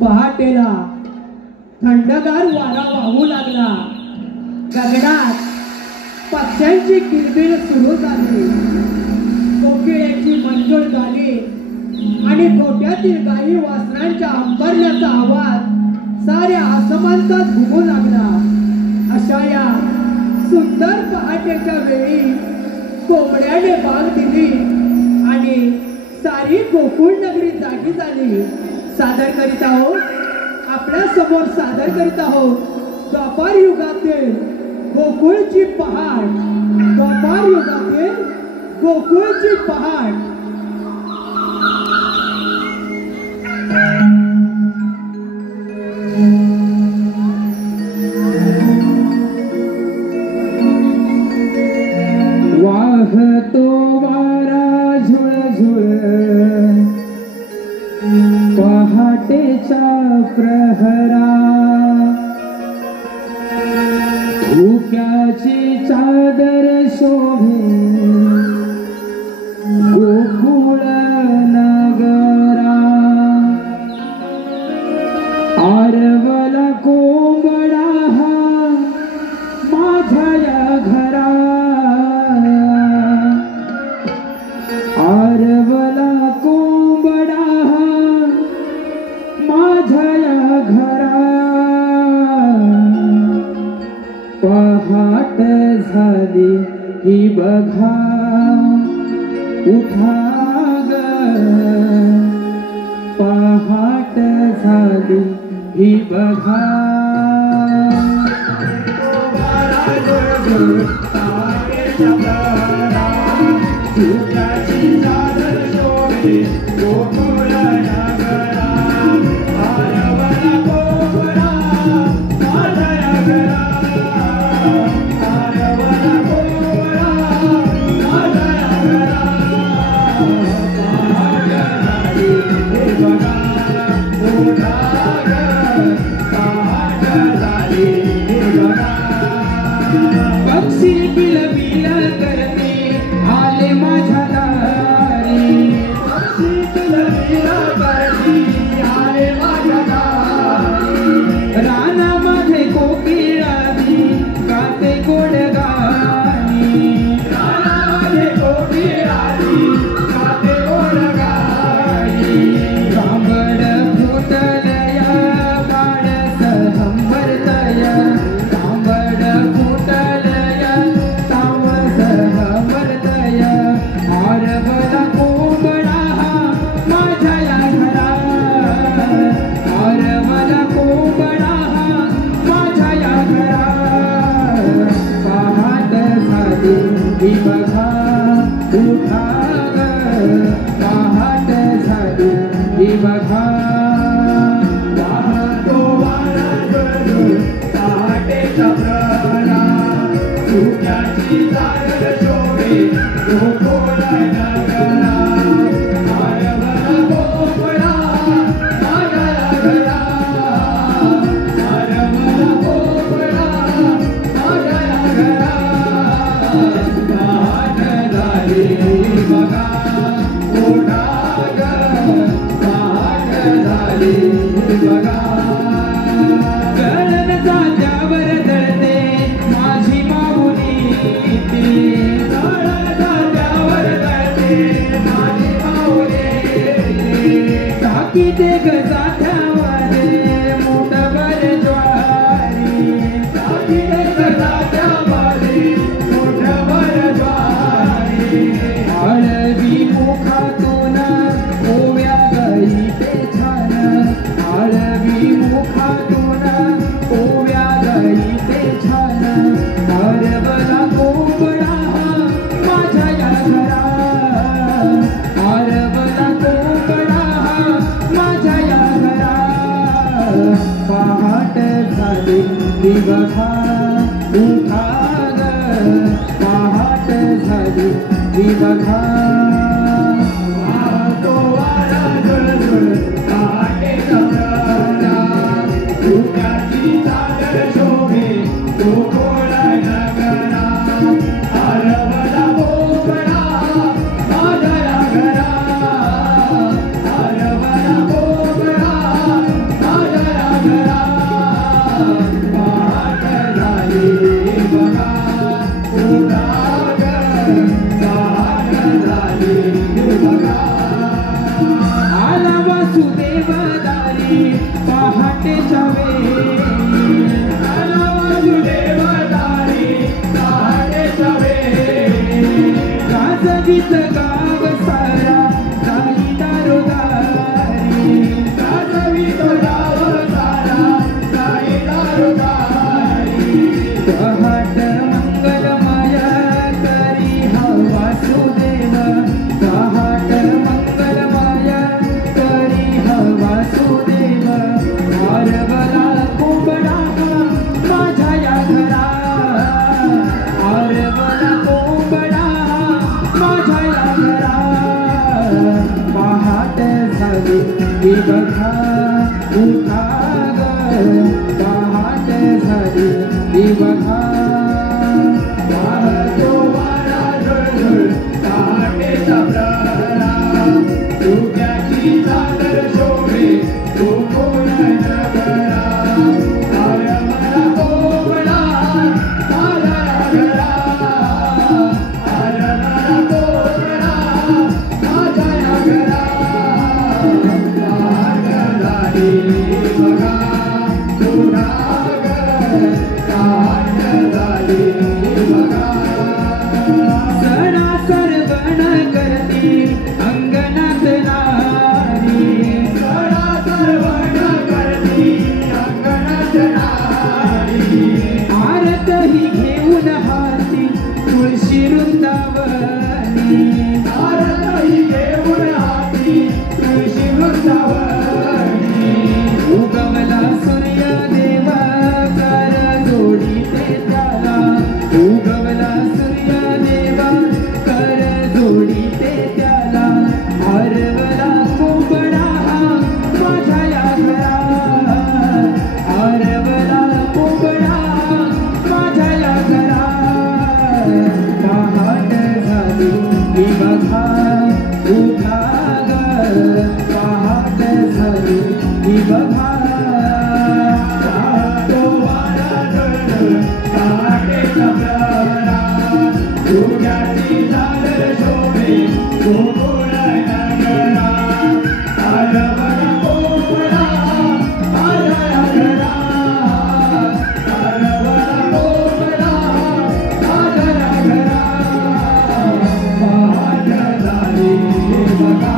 पहाटेला थंडगार वारा वाहू लागला. गगनात पक्ष्यांची किलबिल सुरू झाली. कोकिळ्याची मंजूळ झाली आणि गोठ्यातील गाई वासरांच्या अंबरण्याचा आवाज साऱ्या आसमानात घुमू लागला. अशा या सुंदर पहाटेच्या वेळी कोंबड्याने बाग दिली आणि सारी गोकुळ नगरी जागी झाली. सादर करीत आहोत, आपल्या समोर सादर करीत आहोत द्वापार युगातील गोकुळची पहाट. द्वापार युगातील गोकुळची पहाट. वाहतो वारा झुळझुळ पहाटेच्या प्रहरा. धुक्याची चादर शोभे गोकुळ नगरा. आरवला कोंबडा हा माझ्या या घरा. आरवला कोंबडा हा माझ्या या घरा. पहाट झाली की बघा उठा ग. पहाट झाली की बघा. पक्षी किलबिल करते आले माझ्या दारी. पक्षी किलबिल करते आले माझ्या दारी. रानामध्ये कोकिळानी गाते गोड गाणी. रानामध्ये कोकिळानी गाते गोड गाणी. कांबड फुटलया माणस हंबरतया. कांबड फुटलया तावस हंबरतया. आरवला कोंबडा हा माझ्या या घरा. आरवला कोंबडा हा माझ्या या घरा. पहाट झाली की बघा उठा ग. पहाट झाली की बघा. वाहतो वारा झुळझुळ पहाटेच्या प्रहरा. धुक्याची चादर शोभे गोकुळ नगरा. आरवला कोंबडा माझ्या या घरा. आरवला कोंबडा माझ्या या घरा. पहाट झाली बघा उठा ग. पहाट झाली बघा. गळण जात्यावर दळते माझी माऊली ती. गळण जात्यावर दळते माझी माऊली ती. टाकीते ग जात्यामध्ये मोठभर ज्वारी. टाकीते ग जात्यामध्ये मोठभर ज्वारी. आळवी मुखातून ओव्या गई ते छान. आळवी मुखातून ओव्या गई ते छान. आरवला कोंबडा हा माझ्या या घरा. आरवला कोंबडा हा माझ्या या घरा. पहाट झाली की बघा उठा ग. पहाट झाली की बघा. वाहतो वारा झुळझुळ पहाटेच्या प्रहरा. धुक्याची चादर शोभे गोकुळ नगरा. आरवला कोंबडा माझ्या या घरा. आरवला कोंबडा वासुदेव दारी पहाटेच्या वेळी आला वासुदेव दारी पहाटेच्या वेळी गाजवीत गाव सारा जाई दारोदारी गाजवीत गाव सारा जाई दारोदारी पहाट मंगलमय करी हा वासुदेव पहाट मंगलमय करी हा वासुदेव आरवला कोंबडा माझ्या या घरा आरवला कोंबडा माझ्या या घरा पहाट झाली की बघा उठा ग पहाट झाली की बघा पाहतो वारा झुळझुळ पहाटेचा प्रहरा सुक्याची चादर शोभे गोकुळ नगरा आरवला कोंबडा माझ्या घरा आरवला कोंबडा माझ्या घरा पहाट झाली बघा उठा ग पहाट झाली बघा सणा सर्वण करती अंगणात नारी सणा सर्वण करती अंगणात नारी आरतही घेऊन हाती तुळशी वृंदावनी आरतही घेऊन हाती तुळशी वृंदावनी उगवला सूर्यदेव कर जोडीते त्याला उगवला सूर्यदेव कर जोडीते त्याला आरवला कोंबडा माझ्या या घरा आरवला कोंबडा माझ्या या घरा पहाट झाली की बघा उठा ग पहाट झाली की बघा पाहतो वारा झुळझुळ पहाटेचा प्रहरा सुक्याची चादर शोभे गोकुळ नगरा आरवला कोंबडा माझ्या या घरा आरवला कोंबडा माझ्या या घरा पहाट झाली बघा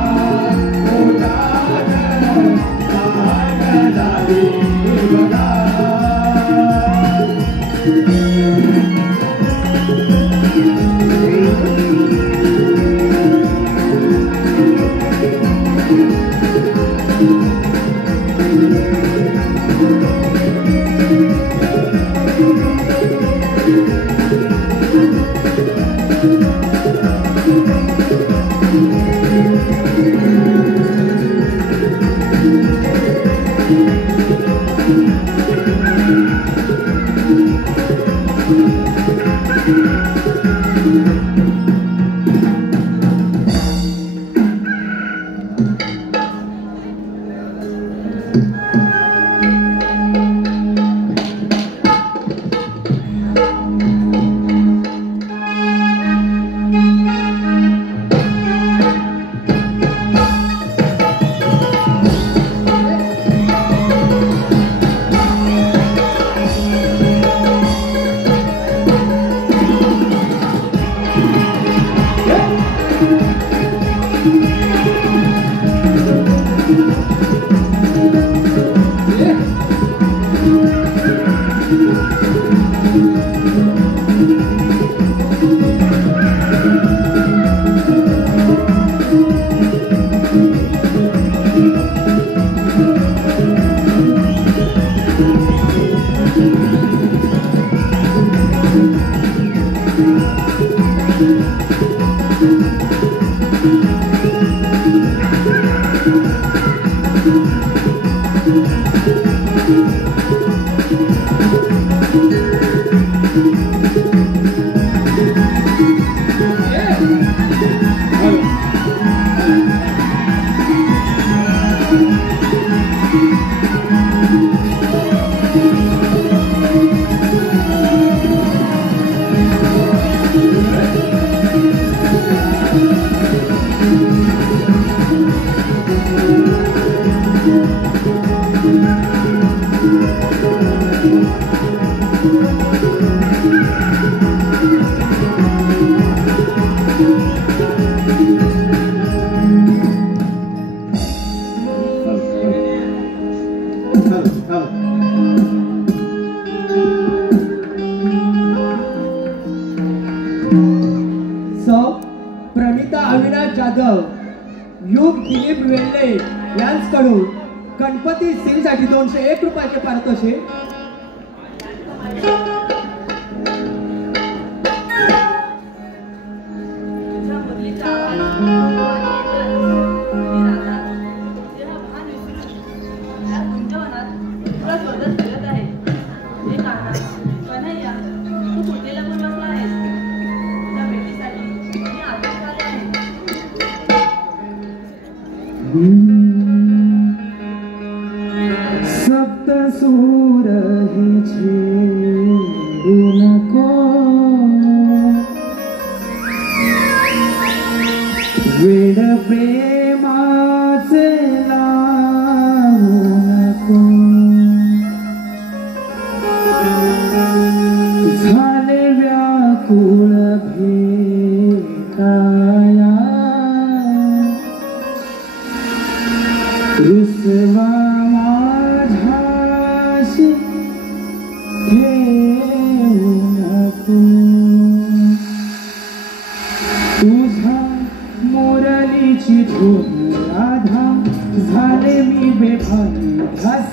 उठा ग पहाट झाली बघा प्रणिता अविनाश जाधव, युग दिलीप वेल्ले यांच्याकडून गणपती सिंग साठी 201 रुपयाचे पारितोषिक. सप्त सूर नको वेड प्रेमाचे लावू नको झाले व्याकुळ भेटाया रुसवा माझ्याशी ठेवू नको तुझ्या मोरलीची धूम राधा झाले मी बेभानी घास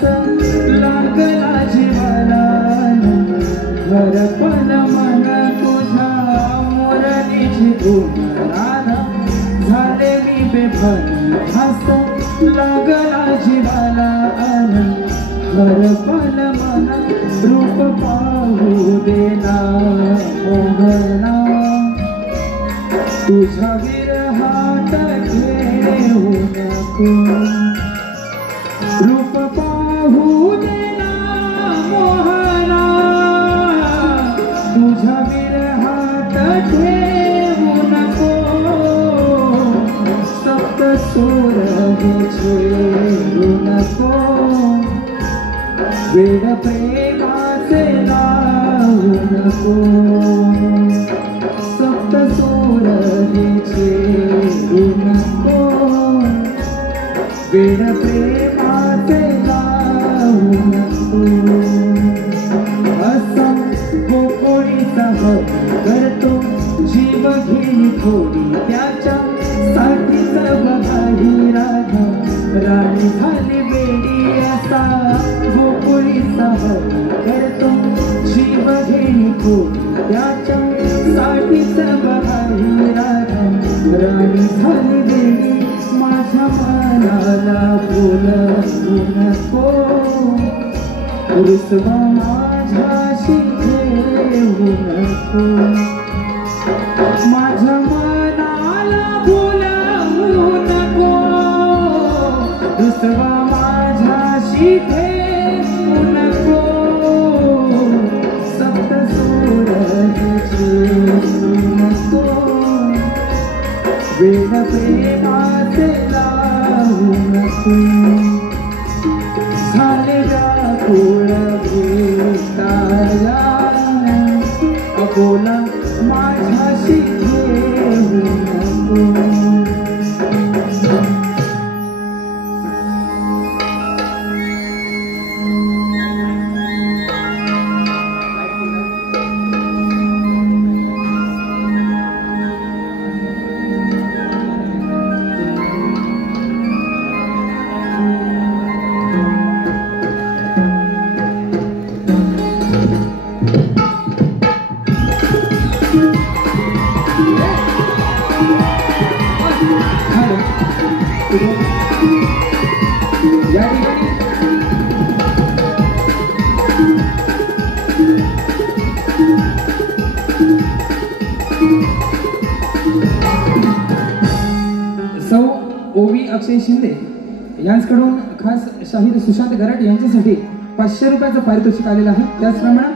लागला जीवाला घरपण मन तुझ्या मोरलीची धूम राधा झाले मी बेभानी घास लागला जीवाला घरपण मन रूप पाहू देना मोहना तुझ्या विरहात घेऊ नको रूप पाहू देना मोहना तुझ्या विरहात घेऊ नको सप्त सूर छेडू नको वेड प्रेमाचे लावू नको सप्त सूर छेडू नको वेड प्रेमाचे लावू नको असा गोकुळीचा करतो जीव घेणी थोडी त्याच्या साठीच बघाही राधा राणी झाली बेडी असा गोकुळीचा करतो जीव घेणी थोडी त्याच्या साठीच बघाही राधा राणी झाली बेडी माझ्या मनाला बोलवू नको रुसवा माझ्याशी ठेवू नको माझ्या मनाला बोलवू नको रुसवा माझ्याशी ठेवू नको सप्त सूर छेडू नको वेड प्रेमाचे लावू नको झाले व्याकुळ भेटाया अबोला माझ्याशी घेऊ नको सौ ओवी अक्षय शिंदे यांच्याकडून खास शाहीर सुशांत गराट यांच्यासाठी 500 रुपयाचं पारितोषिक आलेलं आहे. त्याचप्रमाणे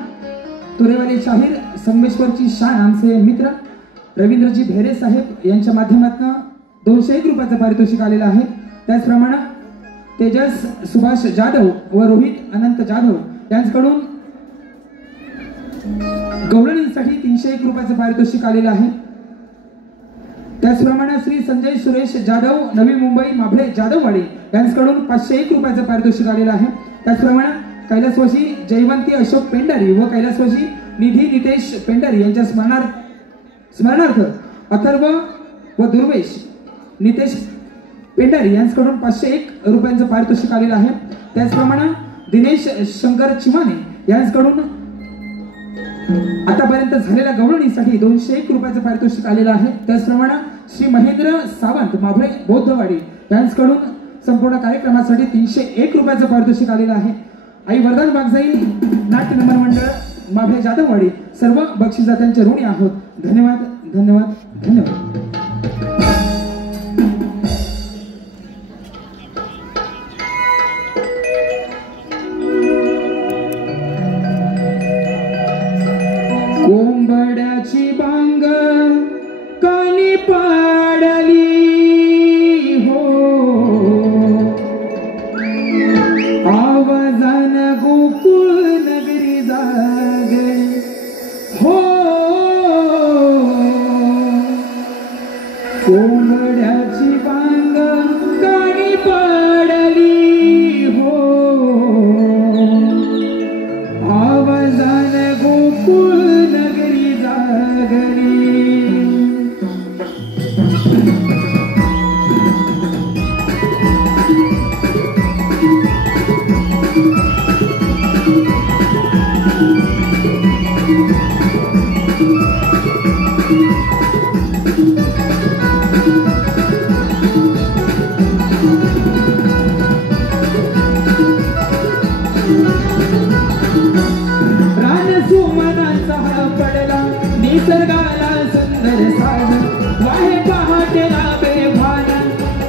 तुरेवाली शाहीर संगमेश्वरची शान आमचे मित्र रवींद्रजी भेरे साहेब यांच्या माध्यमातून 201 रुपयाचं पारितोषिक आलेलं आहे. त्याचप्रमाणे तेजस सुभाष जाधव व रोहित अनंत जाधव यांच्याकडून गवळणीसाठी 301 रुपयाचं पारितोषिक आलेलं आहे। त्याचप्रमाणे श्री संजय सुरेश जाधव नवी मुंबई माभळे जाधववाडी यांच्याकडून 501 रुपयाचं पारितोषिक आलेलं आहे। त्याचप्रमाणे कैलासवासी जयवंती अशोक पेंढारी व कैलासवासी निधी नितेश पेंढारी यांच्या स्मरणार्थ अथर्व व दुर्वेश नितेश पेंढारी यांच्याकडून 501 रुपयांचं पारितोषिक आलेलं आहे। त्याचप्रमाणे दिनेश शंकर चिमाने यांच्याकडून आतापर्यंत झालेल्या गवळणीसाठी 201 रुपयाचं पारितोषिक आलेलं आहे। त्याचप्रमाणे श्री महेंद्र सावंत माभळे बौद्धवाडी यांच्याकडून संपूर्ण कार्यक्रमासाठी 301 रुपयाचं पारितोषिक आलेलं आहे। आई वरदान बागजाई नाट्य नमन मंडळ माभळे जाधववाडी सर्व बक्षिसात्यांचे ऋणी आहोत। धन्यवाद धन्यवाद धन्यवाद। कोंबड्याची बांग कानी पाडली हो, आवाजान गोकुळ नगरी जागली हो। कोंबड्याची बांग कानी पाडली हो, आवाजान गोकुळ नगरी जागली। रानसुमनांचा पडला निसर्गाला सुंदर साज, वाहे पहाटेला बेभान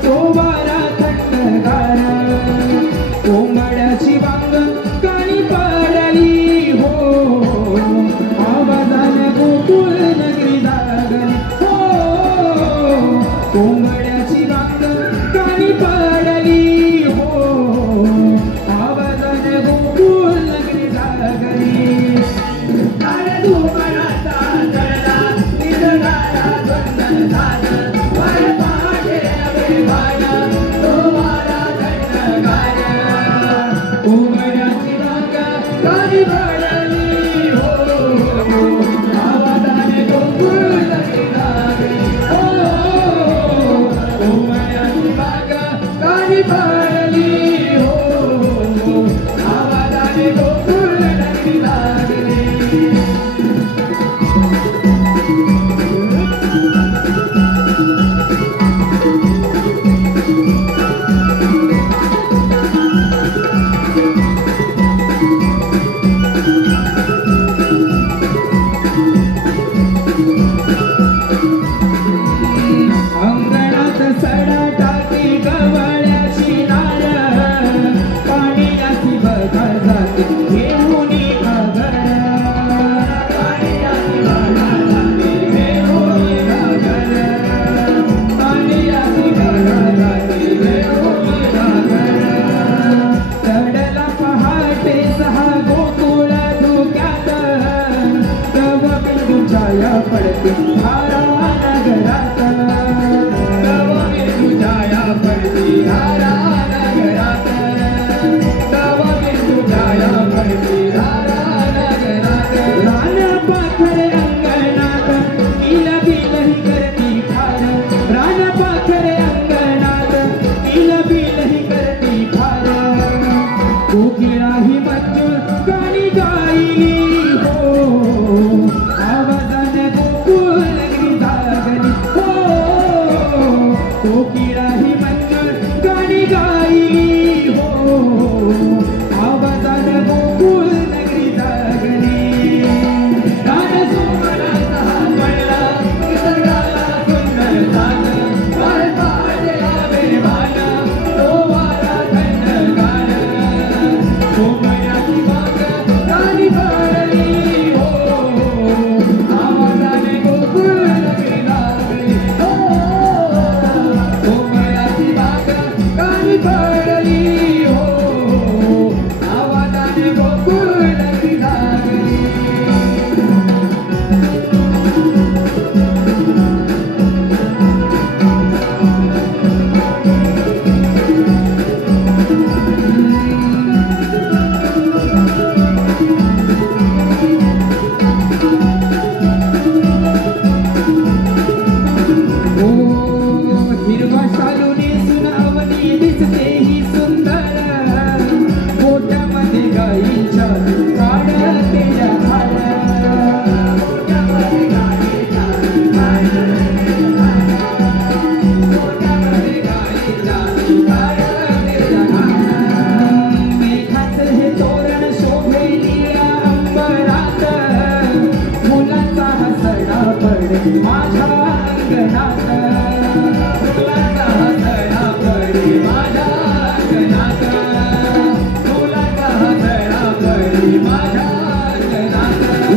तो वारा थंडगार। कोंबड्याची बांग कानी पाडली हो, आवाजाने गोकुळ नगरी जागली हो। कोंबड्याची बांग कानी पाडली हो, आवाजाने गोकुळ नगरी जागली।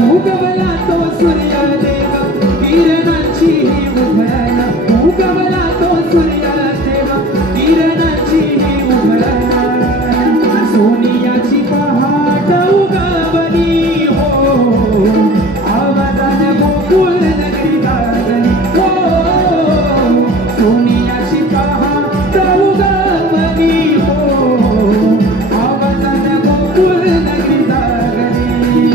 उगवला तो सूर्यदेव किरणांची ही उभरण उगवला तो सूर्यदेव किरणांची ही उभरण सोनियाची पहाट उगवली हो आवाजाने गोकुळ नगरी गाजली हो सोनियाची पहाट उगवली हो आवाजाने गोकुळ नगरी गाजली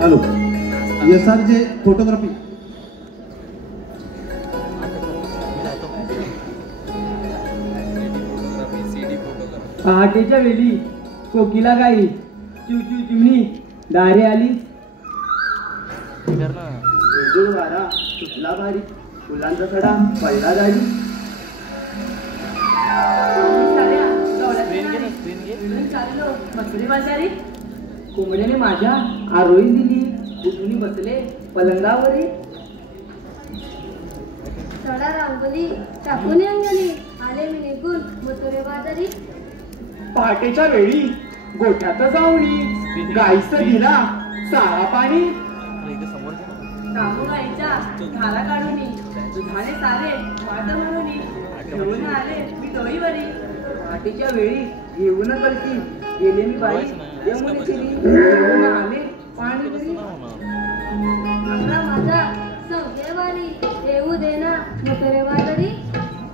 हॅलो एसआर जे फोटोग्राफी पहाटेच्या वेळी कोकिला गाई चिव चिव चिमणी दारे आली वारा सुटला भारी फुलांचा सडा पडला दारी कोंबड्याने माझ्या आरोळी दिली उठून बसले पलंगावरी सडा रांगोली टाकून अंगली आले मी निघून मथुरे बाजारी पहाटेच्या वेळी गोठ्यात जाऊनी गाईस दिला सारा पाणी रामू गाईच्या धारा काढून दुधाने सारे वाट म्हणून घेऊन आले मी डोईवरी पहाटेच्या वेळी घेऊन करती गेले मी बाई देवमुनी केली घेऊन आले पाणी भरी आपला माझा संकेवारी येऊ देना मथुरे बाजारी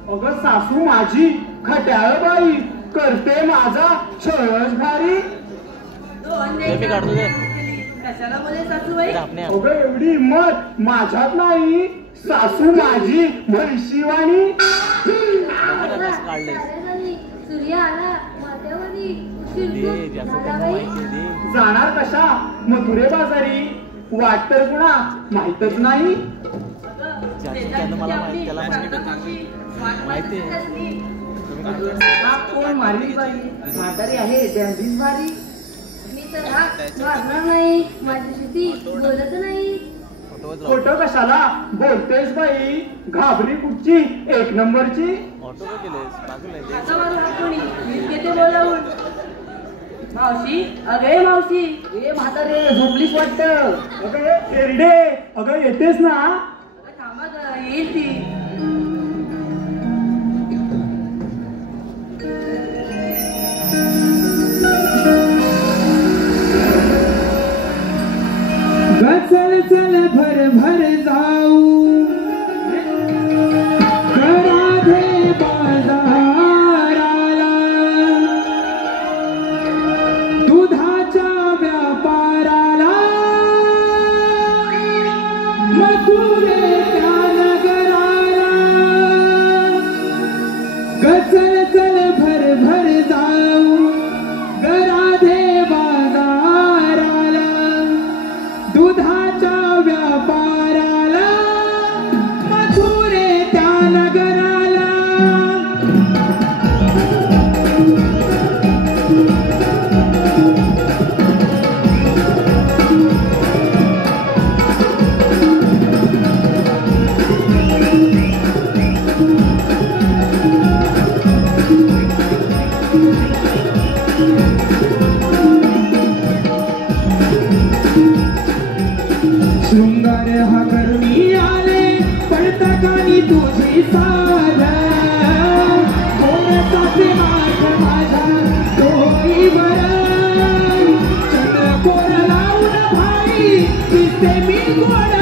अगं सासू माझी खट्याळ बाई करते माझा छळच भारी कशाला बोले सासूबाई अगं एवढी हिंमत माझ्यात नाही सासू माझी म्हणशिवाणी सूर्य आला माथ्यावरी बाई जाणार कशा मथुरे बाजारी वाट तर कुणा माहीतच नाही कोण मारली बाई म्हातारी आहे त्यांचीच भारी मी तर हात मारणार नाही माझ्याशी ती बोलत नाही खोटं कशाला बोलतेस बाई घाबरी कुठची एक नंबरची आता मारू हा कोणी मीच घेते बोलावून मावशी अगे मावशी ए म्हातारे झोपलीस वाटत अगं एरडे अगं येतेस ना थांबा ग, येईल ती चल चल भर भर जाऊ राधे बाजाराला दुधाच्या व्यापाराला मथुरे त्या नगराला चल चल भर भर जाऊ राधे बाजाराला दुधाच्या व्यापाराला मथुरे त्या नगराला शृंगार हा करुणी आले पडता कानी तुझी साध बोलताचे माझा डोईवर चंद्रकोर लावून भाई दिसते मी गोड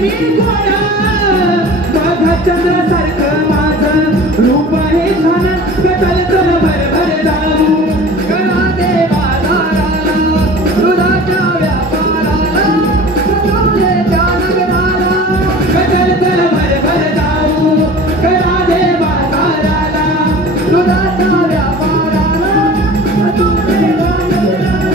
मी गोडा माझा चंद्रासारखं माझं रूप आहे छान चल चल भर भर जाऊ करा दे बाजाराला दुधाच्या व्यापाराला सजवले त्या नगराला चल चल भर भर जाऊ करा दे बाजाराला दुधाच्या व्यापाराला सजवले त्या नगराला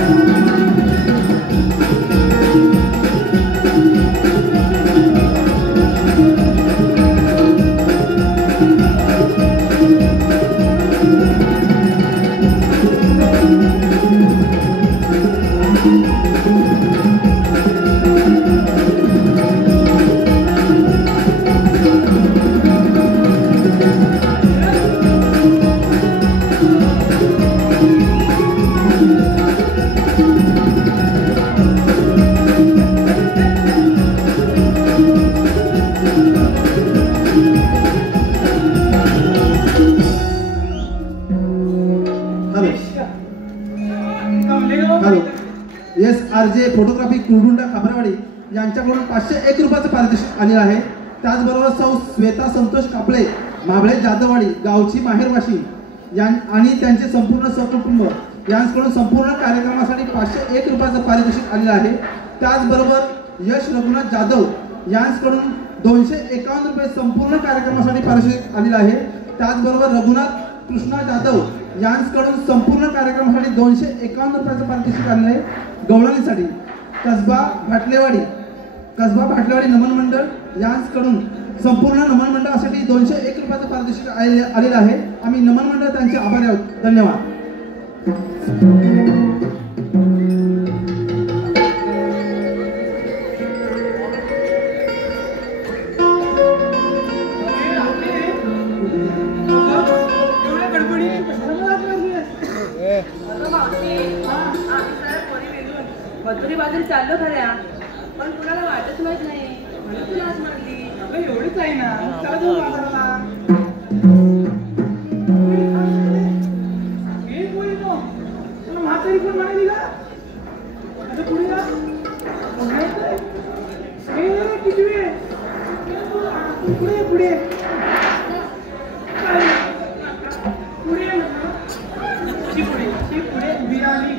SRJ फोटोग्राफी कुरडुंडा खापरावाडी यांच्याकडून 501 रुपयाचं पारितोषिक आले आहे. त्याचबरोबर सौ श्वेता संतोष कापळे माबळे जाधववाडी गावची माहेरवाशी आणि त्यांचे संपूर्ण सहकुटुंब यांच्याकडून संपूर्ण कार्यक्रमासाठी 501 रुपयाचं पारितोषिक आलेलं आहे. त्याचबरोबर यश रघुनाथ जाधव यांच्याकडून 251 रुपये संपूर्ण कार्यक्रमासाठी पारितोषिक आलेलं आहे. त्याचबरोबर रघुनाथ कृष्णा जाधव यांच्याकडून संपूर्ण कार्यक्रमासाठी 251 रुपयाचं पारितोषिक आलेलं आहे. गवळणीसाठी कसबा भाटलेवाडी नमन मंडळ यांच्याकडून संपूर्ण नमन मंडळासाठी 201 रुपयाचं पारितोषिक आलेलं आहे. आम्ही नमन मंडळ त्यांचे आभारी आहोत. धन्यवाद. मजुरी बाजूला चाललो खऱ्या पण कुणाला वाटत माहित नाही म्हणून तुला आज म्हणली एवढीच आहे ना चला जाऊ बाजाराला. म्हातारी पण म्हणाली का आता पुढे किती वेळ पुढे पुढे पुढे पुढे उभी राहिली.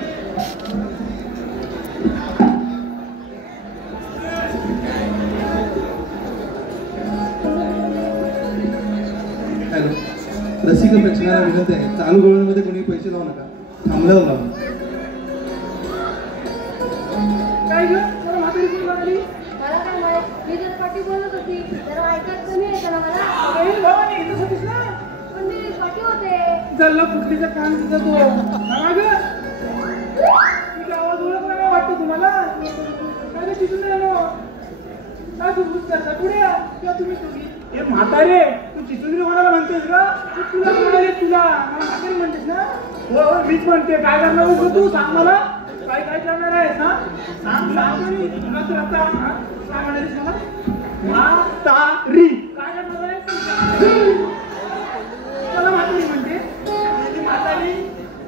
रसिक प्रेक्षकांना विनंती आहे, चालू गोळ्यांमध्ये कोणी पैसे लावू नका, थांबल्यावर लावा. काय ग मला म्हातारी कोण लागली? मला काय माहित, मी जर पाठी बोलत होती जरा ऐकत कमी आहे ना मला. अरे बाबा मी इथंच होतीस ना. पण मी पाठी होते. जल्ला कुठलीचं काम तुझं तो बघा ग तुझा आवाज ओळखला काय वाटतं तुम्हाला? काय तिथून राहिलो काय सुरबुस करता पुढे किंवा तुम्ही तुम्ही हे म्हातारे तू चिचुंद्री कोणाला म्हणतेस का? तुला म्हणाले तुला मला म्हातारी म्हणतेस ना? हो मीच म्हणते. काय करणार होतो तू सांग मला काय काय करणार आहेस ना? सांग सांग तुला तर आता काय म्हणालीस मला? म्हातारी काय करणार आहेस? मला म्हातारी म्हणते ती म्हातारी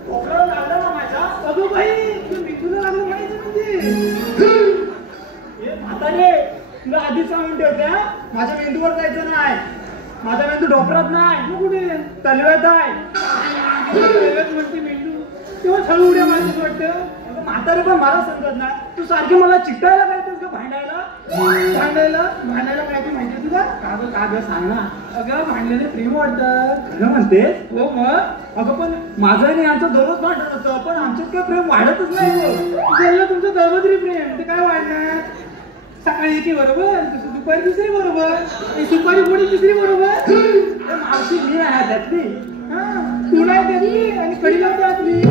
कोकराला लागलं ना माझ्या. अगो बाई तुला मिठूला लागलं म्हणायचं म्हणजे हे म्हातारे तुला आधीच सांगून ठेवते माझ्या मेंदूवर जायचं नाही. माझा मेंदू डोपरात नाही. कुठे तलव्यात आहे. तलव्यात म्हणते मेंदू तेव्हा छळू उड्या मारतेच वाटतं. म्हातारे पण मला समजत नाही. तू सारखी मला चिकटायला काढतेस का? भांडायला काय ते माहिती तुला? कागद सांग ना. अगं भांडल्याने प्रेम वाटतं. खरं म्हणतेस? हो मग. अगं पण माझं आणि यांचं दररोज भांडण होतं पण आमच्यात काय प्रेम वाढतच नाही. तुमचं दररोज प्रेम ते काय वाढणार? सकाळी एकी बरोबर दुपारी दुसरी बरोबर दुपारी पुढे तिसरी बरोबर. मावशी मी आहे त्यातली. तू नाही त्यातली आणि कडी लावते आपली.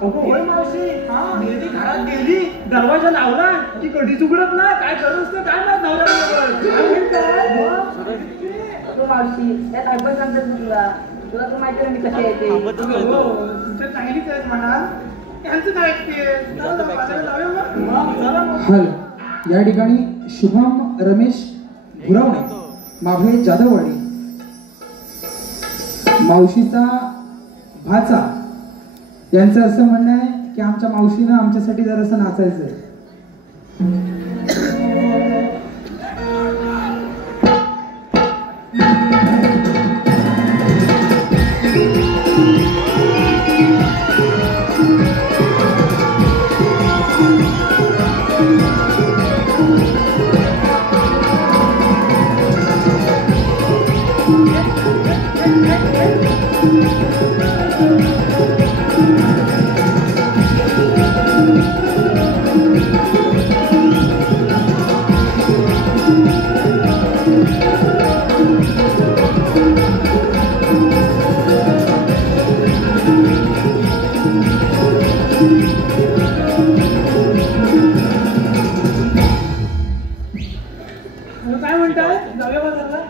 होय मावशी गेली घरात गेली दरवाजा लावला की कधीच उघडत नाही. काय करत असतं काय नाही मावशी यात ऐकून सांगतात तुला तुला तर माहिती मी कशी येते. तुमच्या चांगलीच आहेत म्हणा. हॅलो, या ठिकाणी शुभम रमेश भुरावणे माभळे जाधववाडी मावशीचा भाचा यांचं असं म्हणणं आहे की आमच्या मावशीनं आमच्यासाठी जरासं नाचायचंय. काय म्हणताय जाऊया बाजारला.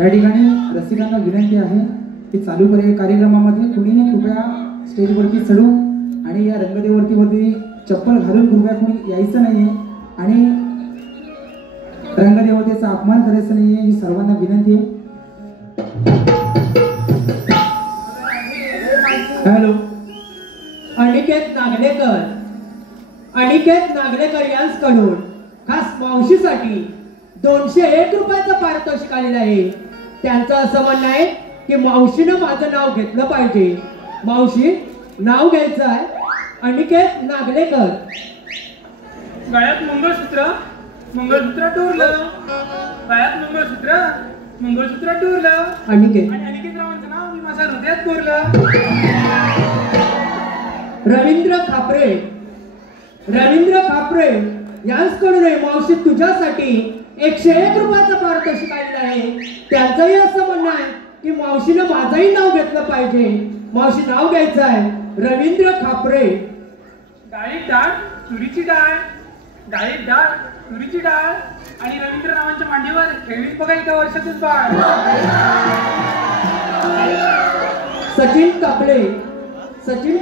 या ठिकाणी रसिकांना विनंती आहे की चालू कार्यक्रमामध्ये कुणीही कृपया स्टेजवरती चढून आणि या रंगदेववरती चप्पल घालून कृपया कुणी यायचं नाहीये आणि रंगदेवतेचा अपमान करायचा नाहीये ही सर्वांना विनंती आहे. हॅलो. अनिकेत नागलेकर यांच्याकडून खास मावशीसाठी 201 रुपयाचं पारितोषिक आलेलं आहे. त्यांचं असं म्हणणं आहे की मावशीनं माझं नाव घेतलं पाहिजे. मावशी, नाव घ्यायचं आहे अनिकेत नागलेकर. गळ्यात मंगळसूत्र टोरलं. गळ्यात मंगळसूत्र टोरलं. अनिकेत आणि अनिकेत रावांचं नाव मी माझ्या हृदयात कोरलं. रवींद्र खापरे यांच्याकडून मावशी तुझ्यासाठी 101 रुपयाचं पारितोषिक आलेलं आहे. त्यांचंही असं म्हणणं आहे की मावशीनं माझंही नाव घेतलं पाहिजे. मावशी, नाव घ्यायचं आहे रवींद्र खापरे. डाळीत डाळ तुरीची डाळ आणि रवींद्र रावांच्या मांडीवर खेळीत बघा एका वर्षातच बाळ. सचिन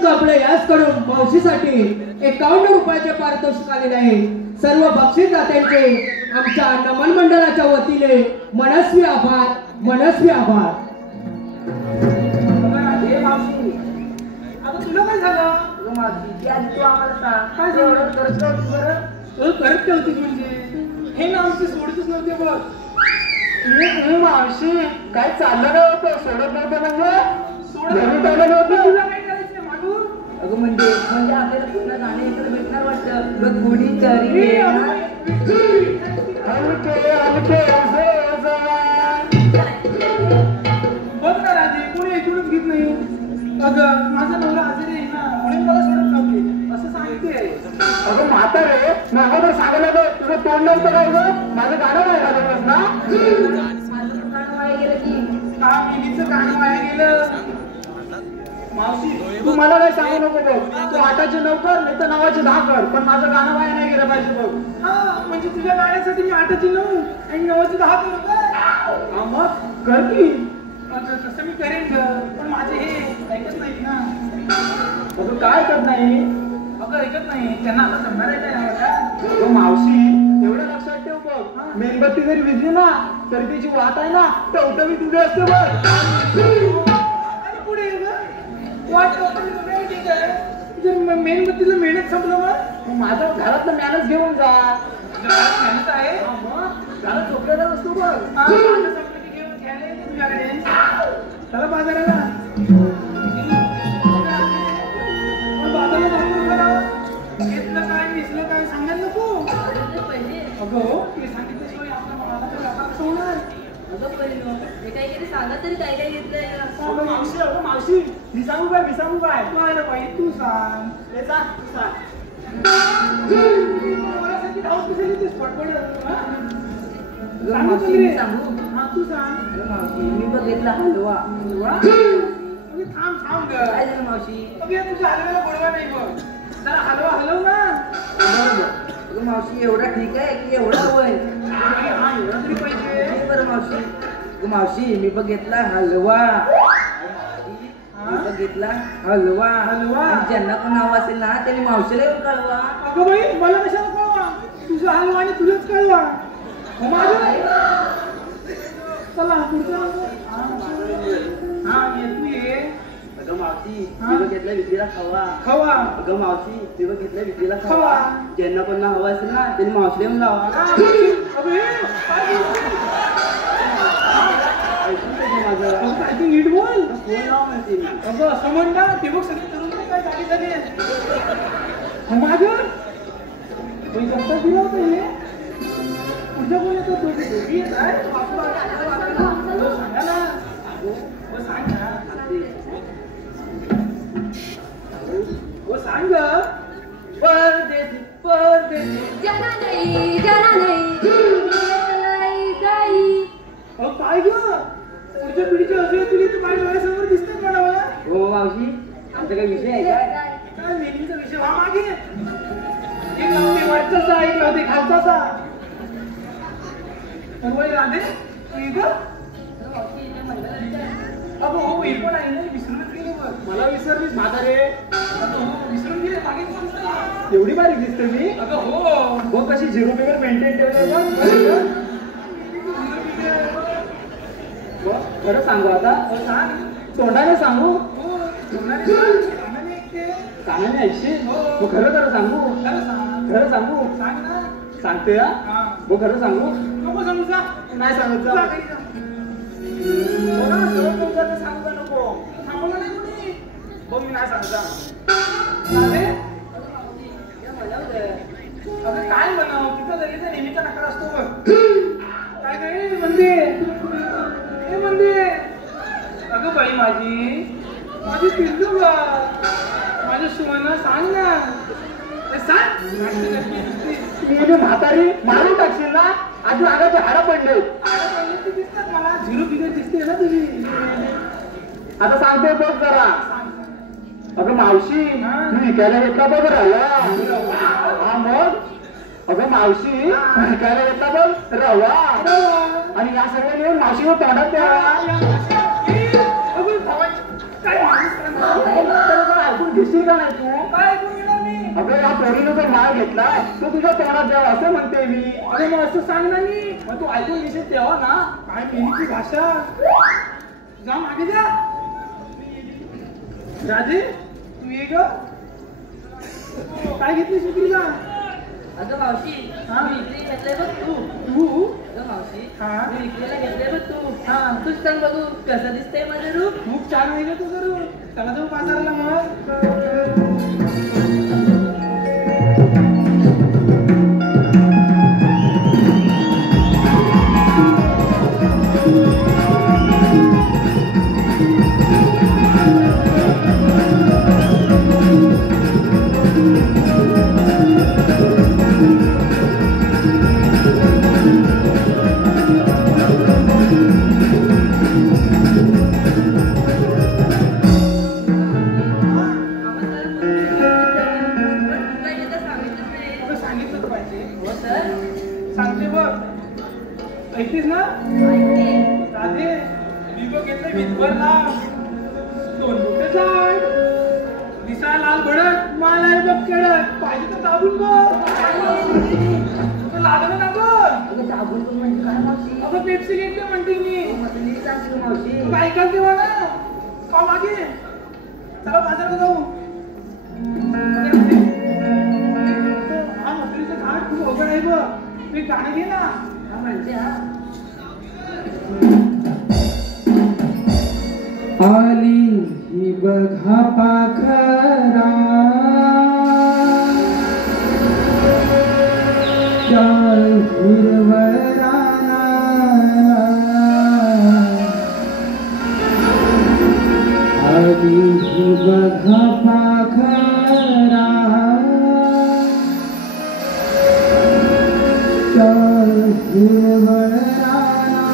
कापले याचकडून मावशीसाठी 51 रुपयाचे पारितोषिक आलेले आहे. सर्व बक्षीसदात्यांचे आमच्या नमन मंडळाच्या वतीने मनस्वी आभार. आता तुला काय झालं? तू आम्हाला सांग काय एवढं करत नव्हती बरं. करत नव्हती म्हणजे हे ना आमचे सोडतच नव्हते बघ. मावशी, काय चाललं नव्हतं, सोडत नव्हतं तुला काय करायचं मागून? अगं म्हणजे आपल्याला पुन्हा जाणे इकडे भेटणार वाटतं. कोणी तरी बघ ना राजे, कोणी ऐकूनच घेत नाही. अगं माझा नवरा आजारी आहे ना, म्हणून मला सोडत नव्हते असं सांगते. अगं म्हातारे, मी अगोदर सांगायला तुझं तोंड नव्हतं काय गं? माझं गाणं नाही झालं ना. माझं गाणं वाया गेलं की का मिनीचं गाणं वाया गेलं? मावशी, तू मला काय सांगू नको बघ. तू 8चे 9 कर, नाही तर 9चे 10 कर, पण माझं गाणं वाया नाही गेलं पाहिजे बघ. हा, म्हणजे तुझ्या गाण्यासाठी मी 8चे 9 आणि 9चे 10 करू का? हा, मग कर की. तसं मी करेन ग, पण माझे हे ऐकत नाहीत ना. अगं काय करत नाही? अगं ऐकत नाही, त्यांना आता जमणार आहे काय का? अगं मावशी, एवढं लक्षात ठेव बघ. मेणबत्ती जरी विझली ना तरी तिची वाट आहे ना टवटवी तुझी असते बघ. आणि पुढे वाट ठीक आहे. जर मेणबत्तीला मेहनत संपलं मग माझं घरातलं मॅनच घेऊन जा. मेहनत आहे घरात झोपलेला असतो बघ. माझं संपलं की घेऊन घ्यायला येते तुझ्याकडे. चला बाजाराला. बाजाराला जाऊन करावं. घेतलं काय दिसलं काय सांगायला नको. अगं ते सांगितल्याशिवाय आपल्या मला तर आता कसं होणार? अगं परिणो, हे काही तरी सांगा तरी काय काय घेतलंय. अगं मावशी, मी सांगू काय? मला बाई तू सांग. हे जा, तू सांग. मला सांग की धावत कशाला येतेस पटपट? सांगू हा तू सांग. मावशी, मी बघितला हलवा. थांब ग. काय झालं मावशी? तुझ्या हलव्याला गोडवा नाही बघ. जरा हलवा हलव ना. अगं मावशी, एवढा ठीक आहे की एवढा हवंय? हा एवढा तरी पाहिजे. बरं मावशी, अगं मावशी मी बघितला हलवा बघितला हलवा आणि ज्यांना पण नाव असेल ना त्यांनी मावशीला येऊन कळवा. अगं बाई मला कशाला कळवा, तुझा हलवा आणि तुझंच कळवा. चला पुढचा हा येतोय. अगं मावशी मी बघितल्या विक्रीला खावा खवा. अगं मावशी मी बघितल्या विक्रीला खावा. ज्यांना पण नाव हवं असेल ना त्यांनी मावशीला येऊन लावा. माझं नीट बोल. कोण नाव म्हणते मी? अगं असं म्हण ना, ते बघ सगळे तरुण काय झाली झाली माझं कसं दिलं होतं हे पुढच्या कोण येतो दोघी येत आहे सांगा ना. हो सांग ना, हो सांग. परदेसी परदेसी जरा नाही जाई. अहो काय ग पुढच्या पिढीचे असे तुला तर माझ्या डोळ्यासमोर दिसतात मला. हो मावशी आमचा काही विषय आहे काय? काय मेलीचा विषय हा मागे एक लावते वरचा एक लावते खालचा. राधे तू अगं हो हे पण आहे ना, विसरूनच गेले. मला विसरलीस म्हातारे. विसरून गेले मागे एवढी बारीक दिसते मी. अगं हो कशी झिरो फिगर मेंटेन ठेवलं. खरं सांगू आता? सांग तोंडाने सांगू? कानाने ऐकशील? मग खरं सांगू? खरं सांगू? सांग ना. सांगते हा. मग खरं सांगू? नको सांगू जा. नाही सांगत जा. सांगू का नको? सांगू नाही कोणी. बघ मी नाही सांगता. अगं काय म्हणावं तिथं झाली तर नेहमीचा नकार असतो बघ. काय काय म्हणते हे म्हणते. अगं बाई माझी पिल्लू ग माझ्या सुमाना सांग ना. सांग म्हातारी मारून टाकशील ना. आधी आगाचे हाडं पडले दिसतात मला. झिरो फिगर दिसते ना तुझी. आता सांगते बघ जरा. अगं मावशी मी विकायला घेतला बघ रवा. हा मग अगं मावशी विकायला घेतला बघ रवा. आणि या सगळ्या येऊन मावशीवर तोंडात द्यावा. ऐकून घेशील का नाही तू? काय ऐकून घेणार मी? अगं या पोरीनं जर माळ घेतला तो तुझ्या तोंडात द्यावा असं म्हणते मी. अरे मग असं सांग ना मी. मग तू ऐकून घेशील तेव्हा ना. काय मेलीची भाषा. जा मागे द्या. राजे तू ये ग. काय घेतलीस विक्रीला? अगं मावशी मी इकडे घेतलंय बघ तू. अगं मावशी मी विक्रीला घेतलंय बघ तू. तूच सांग बघू कसं दिसतंय माझं रूप. खूप छान आहे ग तुझं रूप. त्याला जाऊ बाजाराला मग. सांगते बघ. ऐकतेस ना? राधे मी बघ घेतलं विधभर लाव. 2 बोटे झाड दिसाय लाल भडक माल आहे बघ खेळत. पाहिजे तर दाबून बघ. लागलं ना गं. दाबून म्हणजे काय मावशी? अगं पेप्सी घेतली म्हणते मी. मावशी ऐकाल तेव्हा ना का मागे. चला बाजारात जाऊ. हा नोकरीचं झाड खूप अवघड आहे बघ. तू एक गाणं घे ना. म्हणते आली ही बघा पाखरा त्या हिरवळ रानाला. आली ही बघा पाखरा त्या हिरवळ रानाला.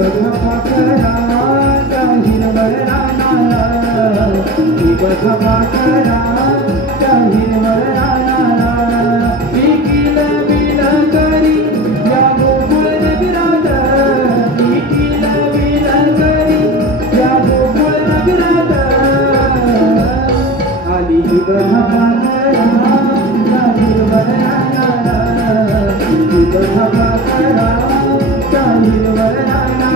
बघा पाखराचा हिरवळ रानाला, बघा पाखराचा हिरवळ रानाला, किल बिल करी या गोकुळ नगरात, किल बिल करी या गोकुळ नगरात, आली ही बघा पाखराचा हिरवळ रानाला, बघा पाखराचा हिरवळ रानाला.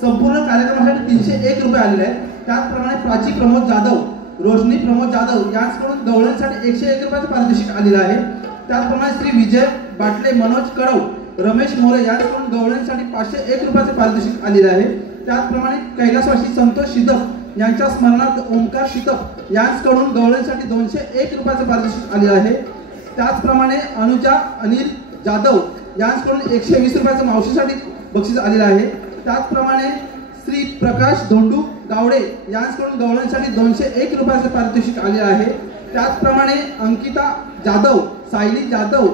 संपूर्ण कार्यक्रमासाठी 301 रुपये आलेले आहेत. त्याचप्रमाणे प्राची प्रमोद जाधव, रोशनी प्रमोद जाधव यांच्याकडून गवळणसाठी 101 रुपयाचं पारितोषिक आलेलं आहे. त्याचप्रमाणे श्री विजय बाटले, मनोज कडव, रमेश मोरे यांच्याकडून गवळणसाठी 501 रुपयाचं पारितोषिक आलेलं आहे. त्याचप्रमाणे कैलासवासी संतोष शिदप यांच्या स्मरणार्थ ओमकार शिदप यांच्याकडून गवळणसाठी 201 रुपयाचं पारितोषिक आलेलं आहे. त्याचप्रमाणे अनुजा अनिल जाधव यांच्याकडून 120 रुपयाचं मावशीसाठी बक्षीस आलेलं आहे. त्याचप्रमाणे श्री प्रकाश धोंडू गावडे यांच्याकडून गवळणसाठी 201 रुपयाचं पारितोषिक आलेलं आहे. त्याचप्रमाणे अंकिता जाधव, सायली जाधव,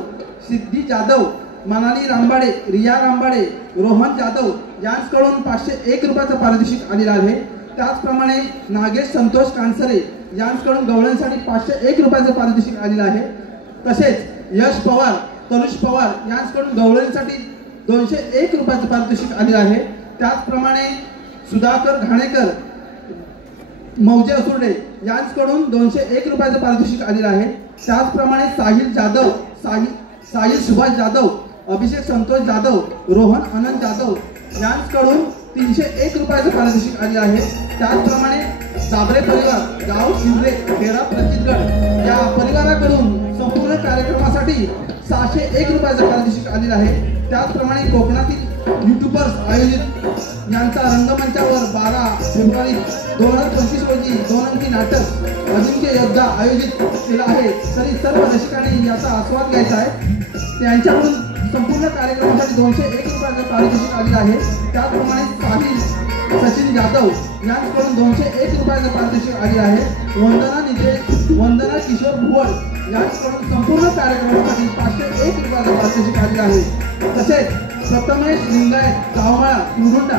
सिद्धी जाधव, मनाली रामबाडे, रिया रामबाडे, रोहन जाधव यांच्याकडून 501 रुपयाचं पारितोषिक आलेलं आहे. त्याचप्रमाणे नागेश संतोष कांसरे यांच्याकडून गवळणसाठी 501 रुपयाचं पारितोषिक आलेलं आहे. तसेच यश पवार, तनुष पवार यांच्याकडून गवळणसाठी 201 रुपयाचं पारितोषिक आलेलं आहे. त्याचप्रमाणे सुधाकर घाणेकर, मौजे असुर्डे यांच्याकडून 201 रुपयाचं पारितोषिक आलेलं आहे. त्याचप्रमाणे साहिल जाधव, साहिल सुभाष जाधव, अभिषेक संतोष जाधव, रोहन अनंत जाधव यांच्याकडून 301 रुपयाचं पारितोषिक आले आहे. त्याचप्रमाणे साबरे परिवार, गाव शिंदे, खेडा प्रचितगड या परिवाराकडून संपूर्ण कार्यक्रमासाठी 601 रुपयाचं पारितोषिक आलेलं आहे. त्याचप्रमाणे कोकणातील युट्यूबर्स आयोजित यांचा रंगमंचावर 12 फेब्रुवारी 2025 रोजी 2 अंकी नाटक अजिंक्य योद्धा आयोजित केलं आहे. तरी सर्व रसिकांनी याचा आस्वाद घ्यायचा आहे. त्यांच्याकडून संपूर्ण कार्यक्रमासाठी 201 रुपयाचं पारितोषिक आलेलं आहे. त्याचप्रमाणे साहिल सचिन जाधव यांच्याकडून 201 रुपयाचं पारितोषिक आलेलं आहे. वंदना किशोर भुवड यांच्याकडून संपूर्ण कार्यक्रमासाठी 501 रुपयाचं पारितोषिक आलेलं आहे. तसेच प्रथमेश लिंगायत गावमाळा कुरुंडा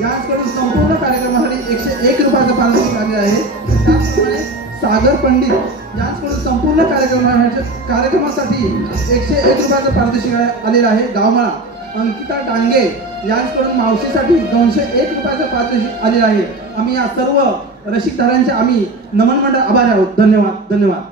यांच्याकडून संपूर्ण कार्यक्रमासाठी 101 रुपयाचं पारितोषिक आलेलं आहे. त्याचप्रमाणे सागर पंडित यांच्याकडून संपूर्ण कार्यक्रमासाठी 101 रुपयाचं पारितोषिक आलेलं आहे. गावमाळा अंकिता डांगे यांच्याकडून मावशीसाठी 201 रुपयाचं पारितोषिक आलेलं आहे. आम्ही या सर्व रसिकदारांचे आम्ही नमन मंडळ आभारी आहोत. धन्यवाद. धन्यवाद.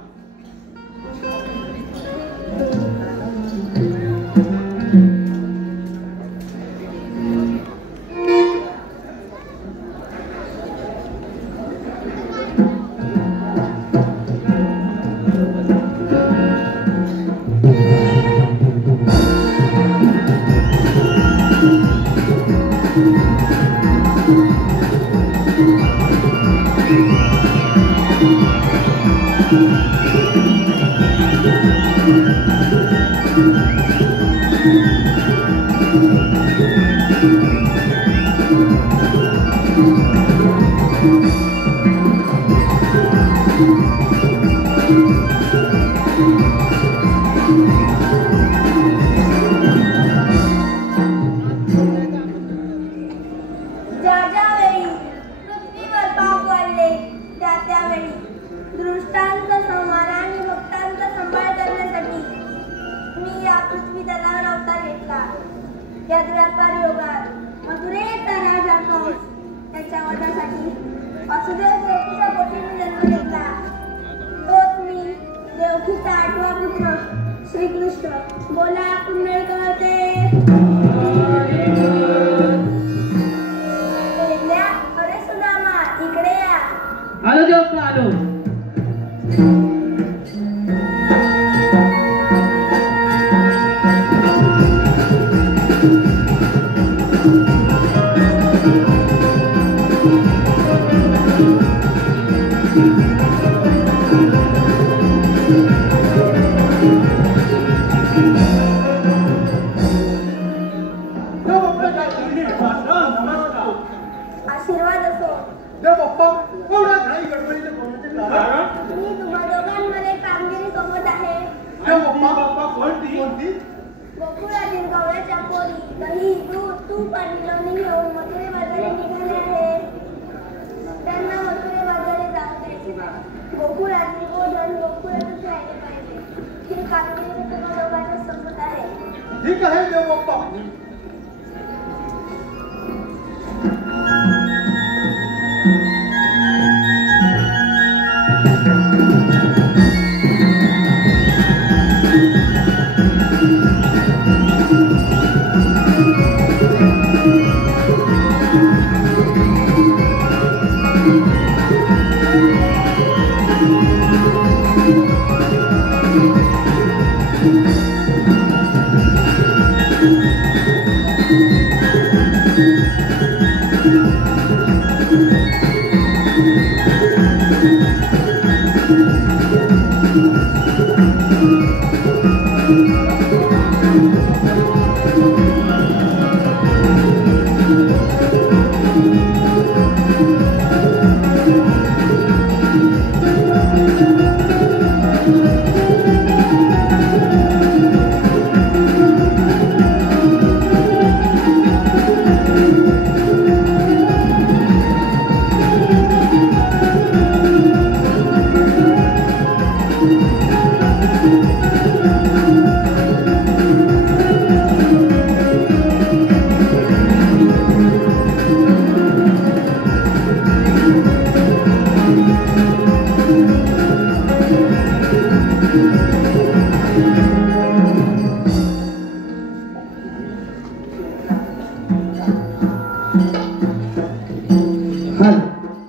ठीक आहे देव बाप्पा.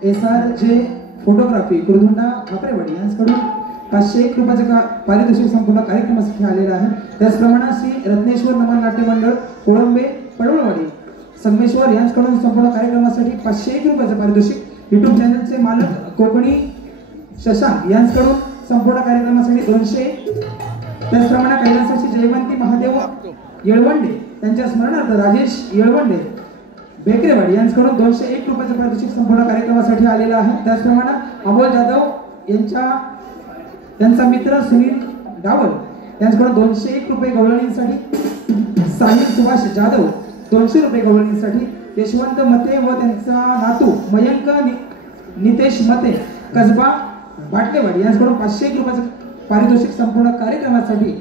SRJ फोटोग्राफी कुरधुंडा खापरेवाडी यांच्याकडून 501 रुपयाचं पारितोषिक संपूर्ण कार्यक्रमासाठी आलेलं आहे. त्याचप्रमाणे श्री रत्नेश्वर नमन नाट्य मंडळ कोळंबे पडवळवाडी संगमेश्वर यांच्याकडून संपूर्ण कार्यक्रमासाठी 501 रुपयाचं पारितोषिक. युट्यूब चॅनलचे मालक कोकणी शशांक यांच्याकडून संपूर्ण कार्यक्रमासाठी 200. त्याचप्रमाणे कैलासाची जयवंती महादेव येळवंडे त्यांच्या स्मरणार्थ राजेश येळवंडे बेकरेवाडी यांच्याकडून 201 रुपयाचं पारितोषिक संपूर्ण कार्यक्रमासाठी आलेलं आहे. त्याचप्रमाणे अमोल जाधव यांचा मित्र सुनील डावल यांच्याकडून 201 रुपये गवळणीसाठी. साहिल सुभाष जाधव 200 रुपये गवळणीसाठी. यशवंत मते व त्यांचा नातू मयंक नितेश मते कसबा बाटलेवाडी यांच्याकडून 501 रुपयाचं पारितोषिक संपूर्ण कार्यक्रमासाठी.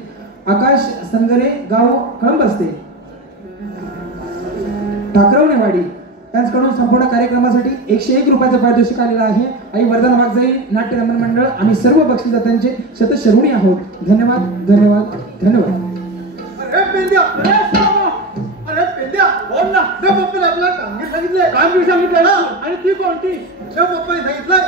आकाश संगरे गाव कळंबस्ते ठाकरवणेवाडी यांच्याकडून संपूर्ण कार्यक्रमासाठी 101 रुपयाचं पारितोषिक आलेलं आहे. आई वरदान वाघजाई नाट्य रमण मंडळ आम्ही सर्व बक्षीसदात्यांचे शतशरुणी आहोत. धन्यवाद धन्यवाद धन्यवाद. अरे पेंड्या बोल ना. पप्पाने आपल्याला कामगिरी सांगितलंय आणि ती कोणती? पप्पाने सांगितलंय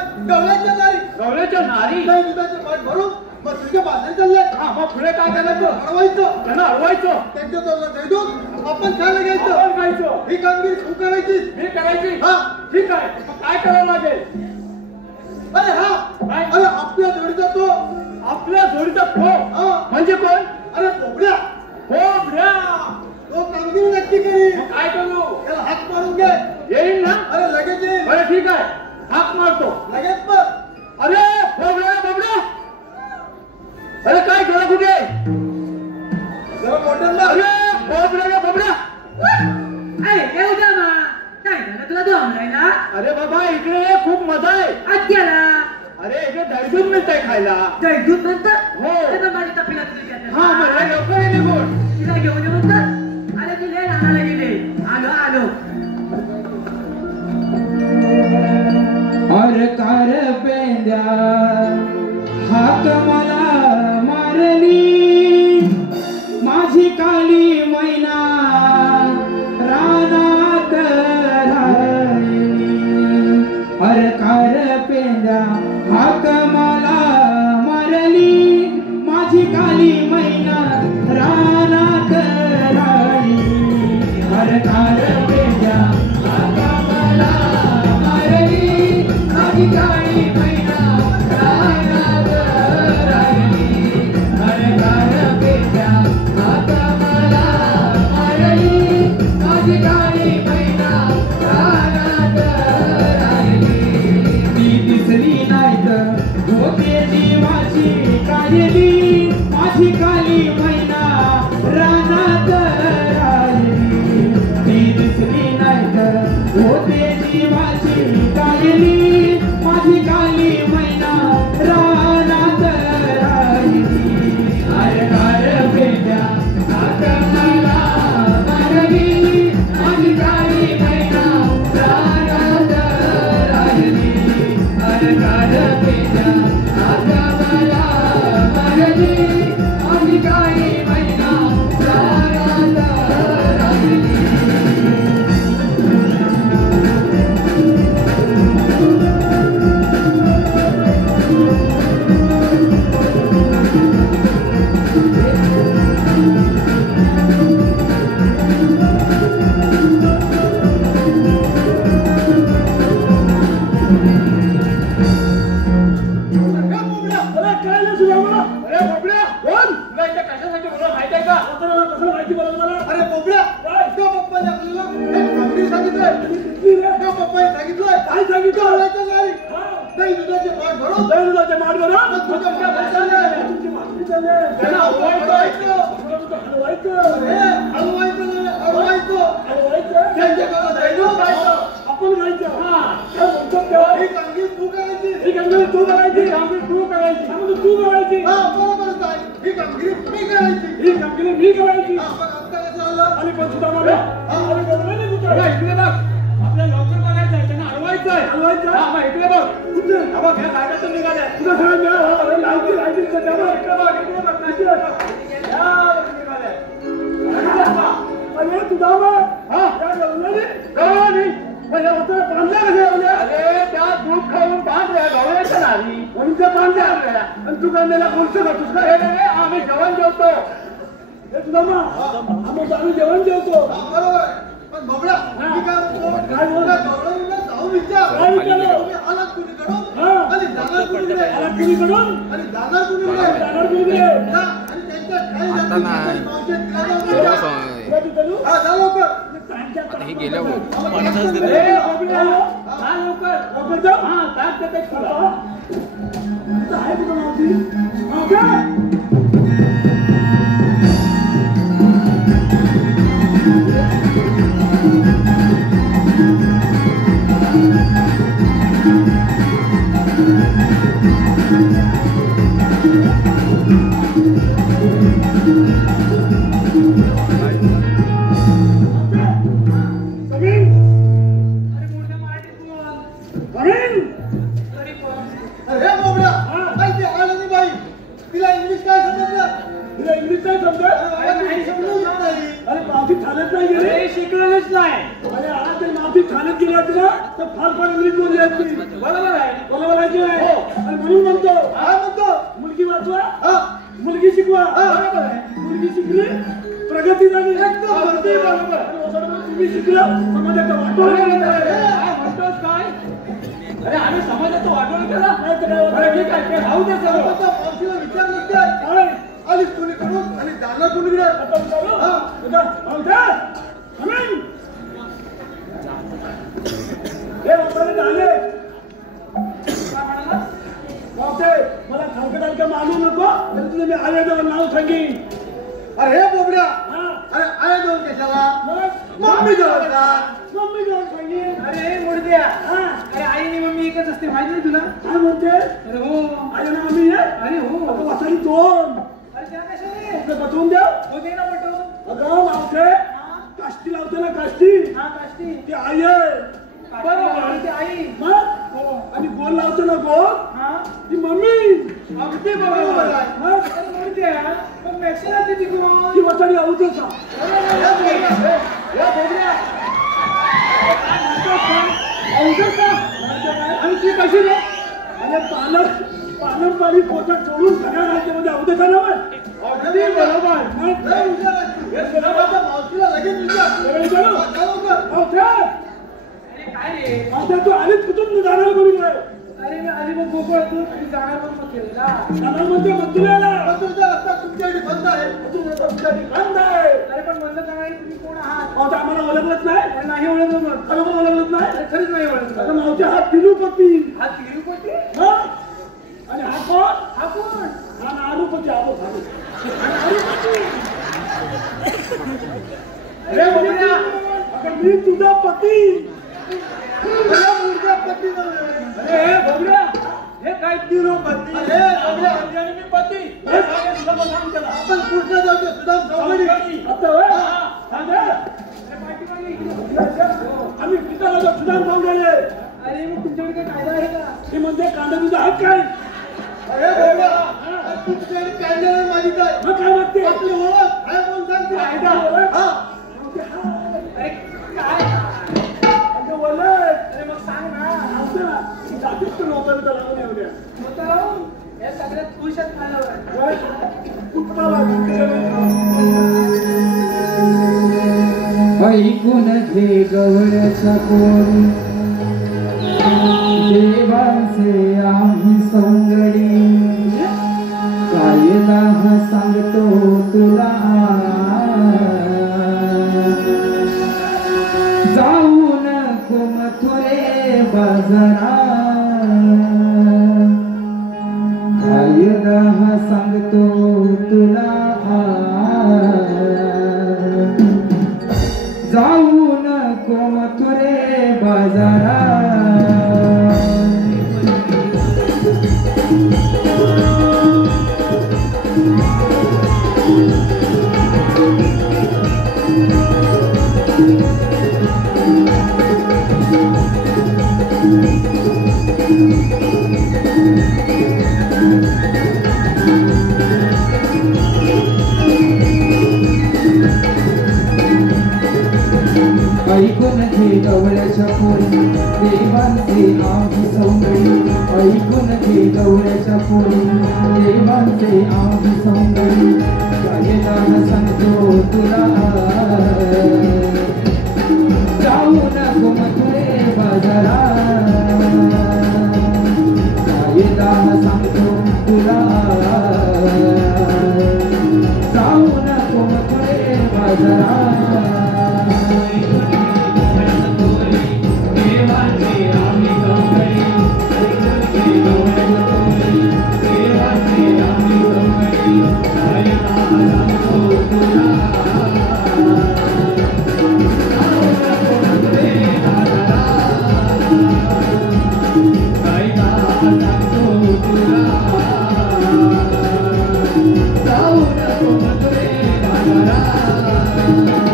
गवळ्याच्या नारी नाही दुधाचे पाठ भरून मग तुझ्या बाजारी चालले. मग पुढे काय करायचं? अडवायचं त्यांना अडवायचं त्यांच्या तोंडाला दही दूध आपण खायला घ्यायचं. ही कामगिरी तू करायची मी करायची. हा ठीक आहे. काय करावं लागेल? अरे आपल्या जोडीचा तो म्हणजे कोण? अरे पोपड्या तो कामगिरी नक्की करी. काय करू? त्याला हात मारून घे. येईल ना? अरे लगेच येईल. अरे ठीक आहे हात मारतो लगेच मग. अरे बोबड्या अरे काय केलं कुठे? अरे बाबा इकडे खूप मजा आहे. अरे इकडे दहीदूध मिळतंय खायला. दहीदूध म्हणतात हो. माझी तपीला हा मला लवकर येते कोण तिला घेऊन म्हणतात. आले गेले रानाला गेले. आलो और कार पेंद्या हाक मला मारली माझी काली मैना रानात राहिली. और कार पेंद्या हाक मला मारली माझी काली मैना रानात राहिली. और कार पेंद्या हाक मला मारली माझी काली मैना रानात राहिली. अरे कार पेंद्या हाक मला मारली माझी काली मैना रानात राहिली. ती दिसली नाहीत होते जीवाची कायली माझी काली मैना रानात राहिली. ती दिसली नाहीत होते जीवाची कायली माझी काली मैना रानात राहिली. अरे कार पेंद्या हाक मला मारली माझी काली मैना रानात राहिली. अरे कार पेंद्या हाक मला मारली माझी काली मैना रानात राहिली. अरे त्या म्हणून ते पान द्या आणि तू कांद्याला कोणतं खातोस का? आम्ही जेवण जेवतो. तुला मग आम्ही जेवण जेवतो. बरोबर. पण बाबड्या, मी काय म्हणतो, काय बोलला गवळणीला जाऊन विचार. काय विचारलं? तुम्ही आलात कुणीकडून आणि जाणार कुणीकडे? आलात कुणीकडून आणि जाणार कुणीकडे? जाणार कुणीकडे? जा आणि त्यांच्या काय जाती मावशी तिला जाऊन विचार. तू चालू? हा, जा लवकर. हे गेल्यावर ए, बाबड्या, जा लवकर. लवकर जा. हा, ताक देतात तुला. इथं आहे कुठं मावशी? मावशी? अरे बाबड्या, काय ते आळणी बाई, तिला इंग्लिश काय समजलं? तुला इंग्लिश काय समजत? नाही समजून येत नाही. अरे माफी चालत नाही गेली. शिकलेलंच नाही. अरे आज जर माफी चालत गेली असती ना तर फार इंग्लिश बोलली असती. बरोबर आहे. बरोबर आहे की नाही? आणि म्हणून म्हणतो काय म्हणतो? मुलगी वाचवा, हा, मुलगी शिकवा. बरोबर आहे. मुलगी शिकली प्रगती झाली. एकदम बरोबर. आणि वसंतराव तुम्ही शिकलं समाजाचा वाटोळा केला. काय म्हणतोस काय? अरे आम्ही समाजाचं वाटोळं केलं. अरे ठीक आहे, ते राहू दे सर्व. आता मावशीला विचारलं काय? आलीस कुणीकडून आणि जाणार कुणीकडे? हा. मला खालकं मानू नको तर तुझं मी आल्याजवळ नाव सांगेन. अरे हे बोबड्या, हा. अरे आया जाऊन कशाला? मग मम्मी जवळ जा. मम्मी जवळ सांगेन. अरे मुर्द्या, हा. अरे आई आणि मम्मी एकच असते माहिती नाही तुला? काय म्हणते? अरे हो. आई ना मम्मी आहे? अरे हो. आता वासानी दोन. अरे त्या कशाने? तुला बटवून द्या. हो दे ना पटवून. अगं लावते काष्टी लावते ना काष्टी, हा काष्टी. ती आई आहे. बरोबर. आणि ती आई. मग आणि गोल लावते ना गोल, हा. ती मम्मी. अगदी बरोबर आहे. मग अरे मुर्द्या, पण मॅक्सी राहते ती कोण? ती वासानी लावते का? आणि ती कशी रे? अरे पालन पाणी पोटात सोडून सगळ्या राज्यामध्ये अवधेचा नाव आहे. अगदी बरोबर. मग लय हुशार आहे. हे सुनाबाईच्या मावशीला लगेच विचार. विचारू? जा लवकर. अरे काय रे? आता तू आलीच कुठून जाणार करून रे? अरे मी आधी मग गोकुळातून आणि जाणार पण मग केलं ना. जाणार म्हणजे मथुरेला. तुमचा रस्ता तुमच्याकडे बंद आहे. तुमच्यासाठी बंद आहे. अरे पण म्हणलं का नाही तुम्ही कोण आहात? मावशी आम्हाला ओळखलंच नाही. अरे नाही ओळखलं मग. आम्हाला पण ओळखलंच नाही. अरे खरंच नाही ओळखलं. आता मावशी हा तिरुपती. हा तिरुपती? हा? आणि हा कोण? हा कोण? हा नारुपती. अरे बोबड्या, अगं मी तुझा पती. तुला मुलगा पती नव्हे. अरे हे बघूया, हे काय तिरुपती. अरे बोबड्या, आणि मी पती. हे सांगेन तुला मग सांग त्याला. आपण कृष्ण जाऊया सुदाम चौघडी. आता होय? सांग रे. आम्ही पिताला सुधार पाहून गेले. अरे मग तुमच्याकडे काही कायदा आहे का? ती म्हणते कांदा तुझा हात काय? अरे बोबड्या, तुमच्याकडे कांद्याला माझी काय? हा काय वाटते? आपली ओळख काय कोण सांगते? हा. अरे काय? अगं वलय. अरे मग सांग ना. असं ना, ती जातीच तर लोकांना लावून येऊ द्या. मग तर लावून. या सगळ्यात खुश आहेत माझ्यावर. वय, कुठला ऐकून घे गवळ्याच्या कोरी देवांचे आम्ही सौंदडी कायदा हा सांगतो तुला जाऊ नको मथुरे बाजारा कायदा हा सांगतो तुला जाऊ नको मथुरे बाजारा ऐकून घे गवळ्याच्या पोरी देवांचे आम्ही सौंदडी ऐकून घे गवळ्याच्या पोरी देवांचे आम्ही सौंदर्य गायला सांगतो तुला जाऊ नको मथुरे बाजारात गायला सांगतो तुला जाऊ नको मथुरे बाजारात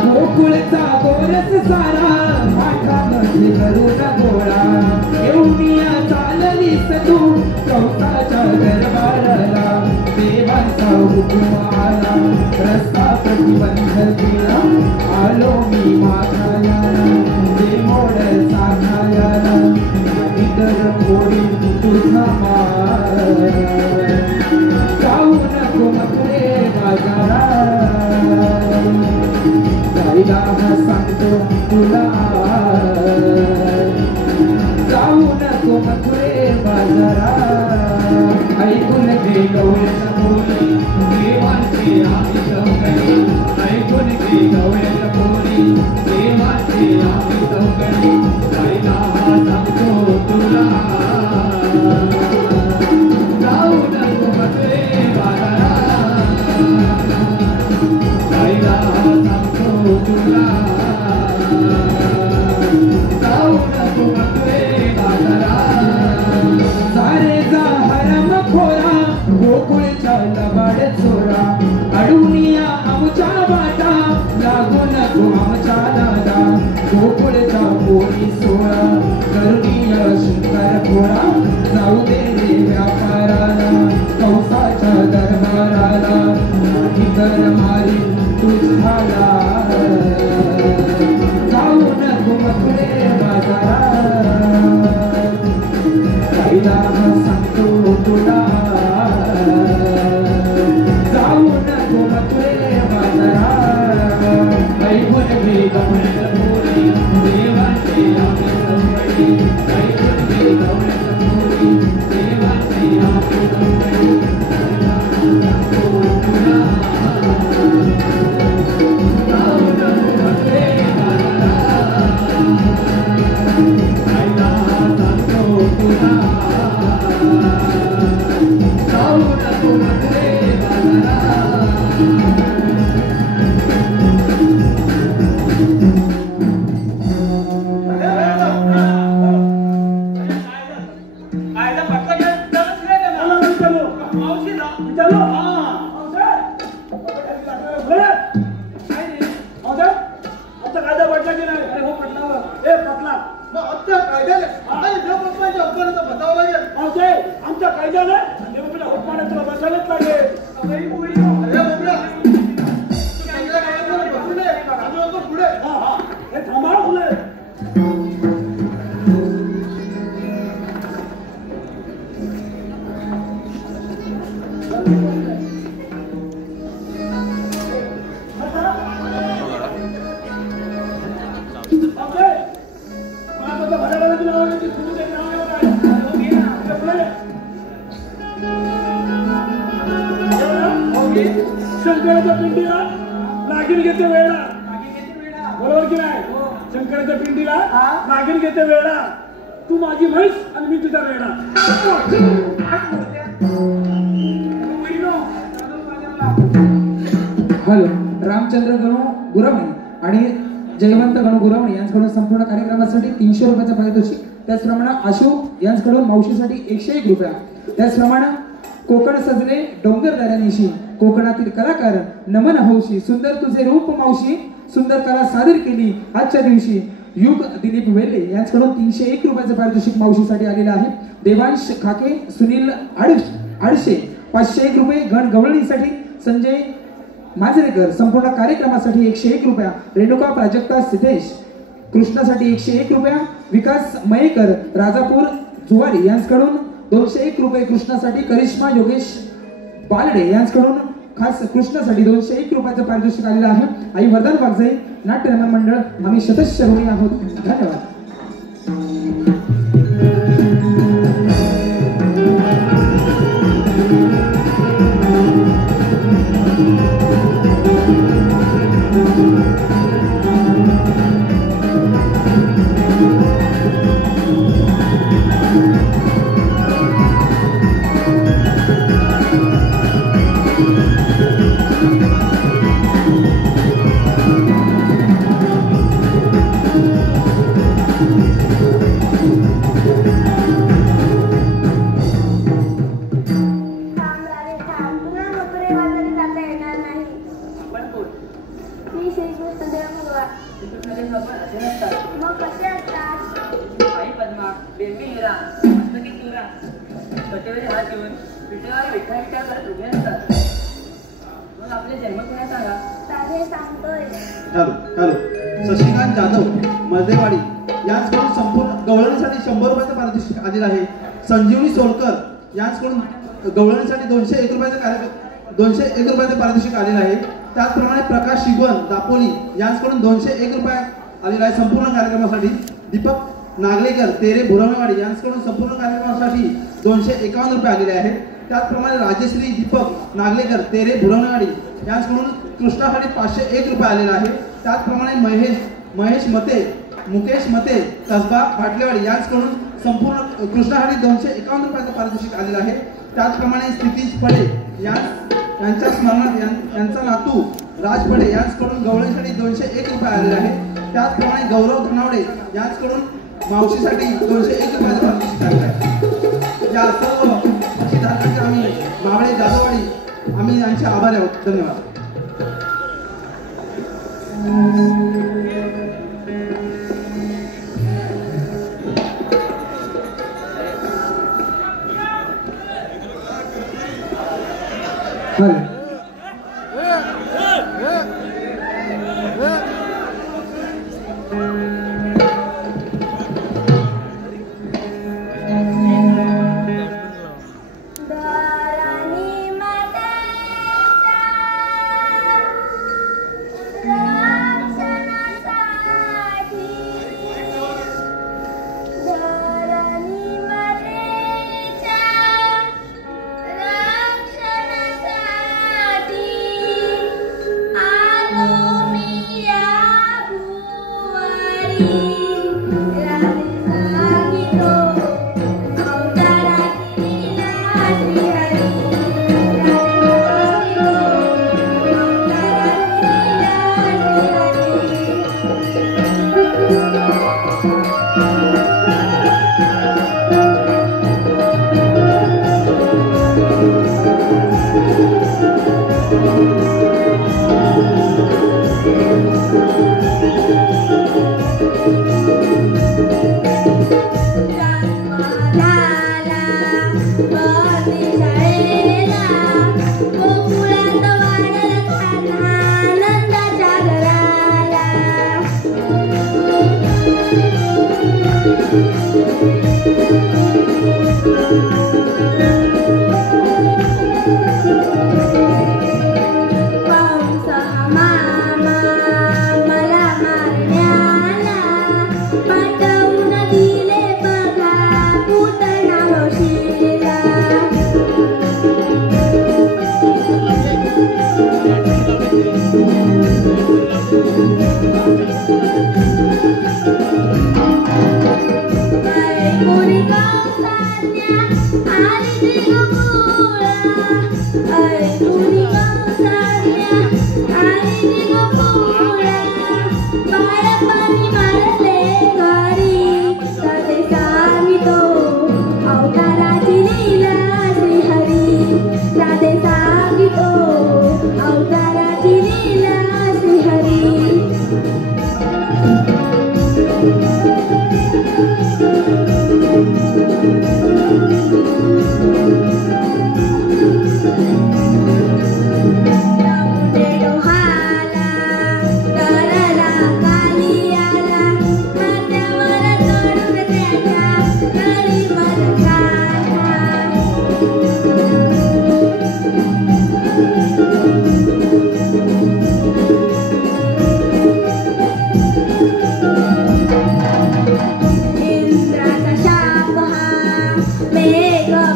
गोकुळचा गोरस सारा माठामध्ये करून गोळा येऊनिया चाललीस तू कौसाच्या दरबाराला देवांचा हुकूम आला रस्ता प्रतिबंध केला आलो मी माथायाला दे मोड साखायाला इतर मोडी तुझा मार जाऊ नको मथुरे बाजारात गायला सांगतो तुला जाऊ नको मथुरे बाजारात ऐकून घे गवळ्याच्या पोरी देवांचे आम्ही सौकडी ऐकून घे गवळ्याच्या पोरी देवांचे आम्ही सौकडी गायला सांगतो तुला जाऊ नको मथुरे बाजारात गायला सांगतो तुला जाऊ नको मथुरे बाजारात सारे जा हरम खोरा गोकुळच्या लबाड चोरा अडुनिया आमच्या वाटा लागू नको आमच्या दादा गोकुळच्या पोरी सोळा करुणीय शंकर खोरा जाऊ दे रे व्यापाराला कौसाच्या दरबाराला इतर मारी तुझ्याला जाऊ नको मथुरे बाजारात गायला सांगतो तुला जाऊ नको मथुरे बाजारात ऐकून घे गवळ्याच्या पोरी देवांचे आम्ही सौकडी ऐकून घे गवळ्याच्या पोरी देवांचे आम्ही सौकडी सांगतो तुला जाऊ नको मथुरे बाजारात गायला सांगतो तुला जाऊ नको मथुरे बाजारात आमच्या कायद्याने होतमानाला बसायलाच लागेल पुढे हे थांबा पुढे शंकराच्या पिंडीला नागिन घेते वेळा बरोबर की नाही शंकराच्या पिंडीला नागिन घेते वेळा तू माझी म्हैस आणि मी तुझा वेळा हॅलो रामचंद्र गणू गुरवणी आणि जयवंत गणू गुरवणी यांच्याकडून संपूर्ण कार्यक्रमासाठी 300 रुपयाचं पारितोषिक त्याचप्रमाणे आशू यांच्याकडून मावशीसाठी 101 रुपया त्याचप्रमाणे कोकण सजले डोंगर दऱ्यानिशी कोकणातील कलाकार नमन हौशी सुंदर तुझे रूप मावशी सुंदर कला सादर केली आजच्या दिवशी युग दिलीप वेल्ले यांच्याकडून 301 रुपयाचं पारितोषिक मावशीसाठी आलेलं आहे देवांश खाके सुनील आडशे 501 रुपये गण गवळणीसाठी संजय माजरेकर संपूर्ण कार्यक्रमासाठी 101 रुपया रेणुका प्राजक्ता सिद्धेश कृष्णासाठी 101 रुपया विकास मयेकर राजापूर जुवारी यांच्याकडून 201 रुपये कृष्णासाठी करिश्मा योगेश बालडे यांच्याकडून खास कृष्णासाठी 201 रुपयाचं पारितोषिक आलेलं आहे. आई वरदान वागजाई नाट्य रमण मंडळ आम्ही सदस्य ऋणी आहोत. धन्यवाद. शशिकांत जाधव मर्देवाडी यांच्याकडून संपूर्ण गवळणीसाठी 100 रुपयाचं पारितोषिक आलेलं आहे. संजीवनी सोलकर यांच्याकडून गवळणीसाठी 201 रुपयाचं पारितोषिक आलेलं आहे. त्याचप्रमाणे प्रकाश शिगवण दापोली यांच्याकडून 201 रुपये आलेला आहे संपूर्ण कार्यक्रमासाठी. दीपक नागलेकर तेरे भुरवणेवाडी यांच्याकडून संपूर्ण कार्यक्रमासाठी 251 रुपये आलेले आहेत. त्याचप्रमाणे राजश्री दीपक नागलेकर तेरे भुरवणेवाडी यांच्याकडून कृष्णासाठी 501 रुपये आलेला आहे. त्याचप्रमाणे महेश मते मुकेश मते कसबा भाटलेवाडी यांच्याकडून संपूर्ण कृष्णासाठी 251 रुपयाचं पारितोषिक आलेलं आहे. त्याचप्रमाणे स्थितीश पडे यांच्या स्मरणार्थ यांचा नातू राज पडे यांच्याकडून गवळणीसाठी 201 रुपये आलेले आहे. त्याचप्रमाणे गौरव धनावडे यांच्याकडून मावशीसाठी 201 रुपयाचं पारितोषिक आलेलं आहे. या सर्व बक्षीसधारकांचे आम्ही मावळे जाधववाडी आम्ही यांचे आभारी आहोत. धन्यवाद.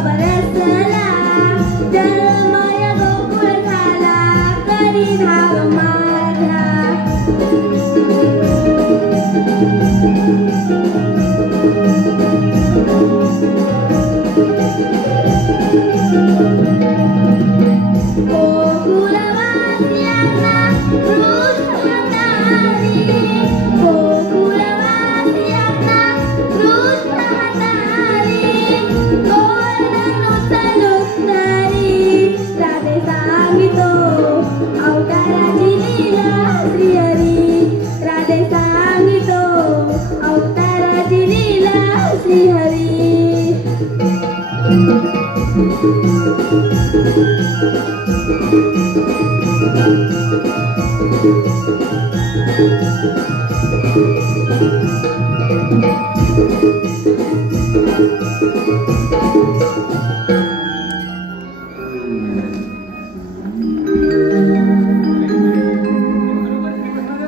बरसला जलमय गोकुळ झाला करी धाव माझा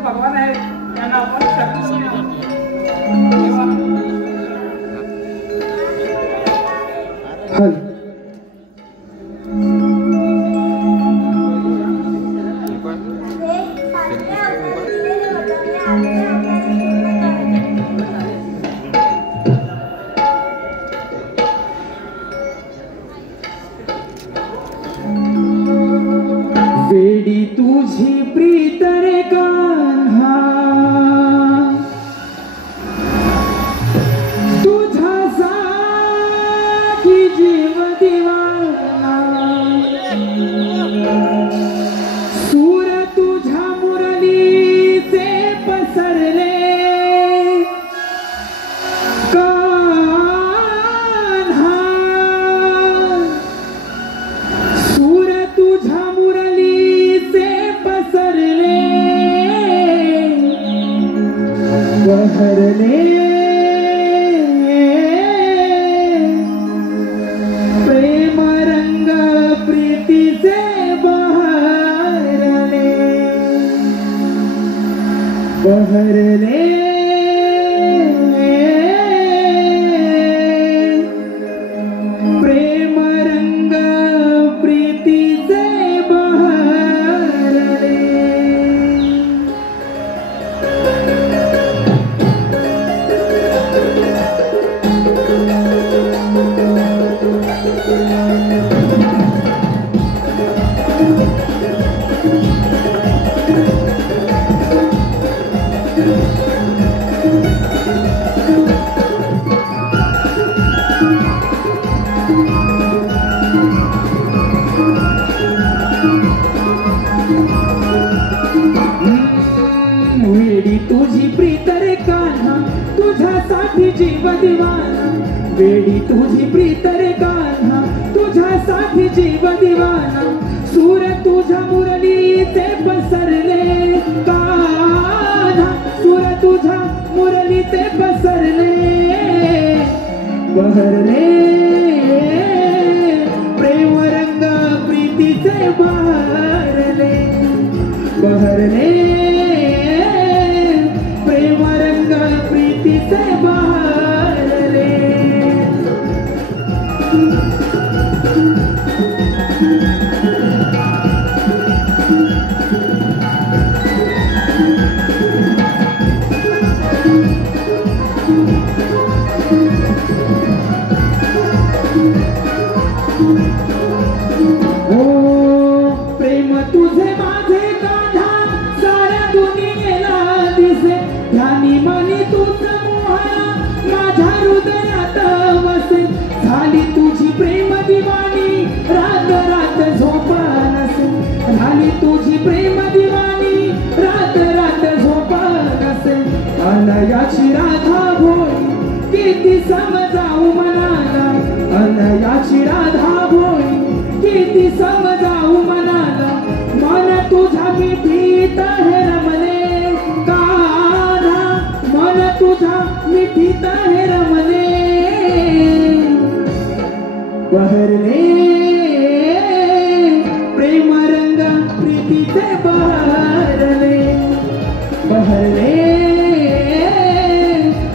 भगवान आहे त्यांना आपण वेडी तुझी प्रीत रे कान्हा तुझा साखी जीव दिवाना सूर तुझ्या मुरलीचे पसरले कान्हा सूर तुझ्या मुरलीचे पसरले बहरले प्रेम रंग प्रीतीचे बहरले बहरले प्रेम रंग प्रीतीचे बहरले वेडी तुझी प्रीत रे कान्हा तुझ्यासाठी जीव दिवाना वेडी तुझी प्रीत रे कान्हा तुझ्यासाठी जीव दिवाना सूर तुझ्या मुरलीचे पसरले कान्हा सूर तुझ्या मुरलीचे पसरले बहरले प्रेम रंग प्रीतीचे बहरले बहरले प्रेम रंग प्रीतीचे बहरले ओ प्रेम तुझे माझे कान्हा साऱ्या दुनियेला दिसे ध्यानी मानी तुझं मोहना माझ्या हृदयात वसे झाली तुझी प्रेम दिवाणी रात रात झोपा नसे झाली तुझी प्रेम दिवाणी रात रात झोपा नसे अनयाची राधा भोळी किती समजाऊ मनाला अनयाची राधा भोळी किती समजाऊ मनाला मन तुझ्या मिठीत हे रमले कान्हा मन तुझ्या मिठीत हे रमले बहरले प्रेम रंग प्रीतीचे बहरले बहरले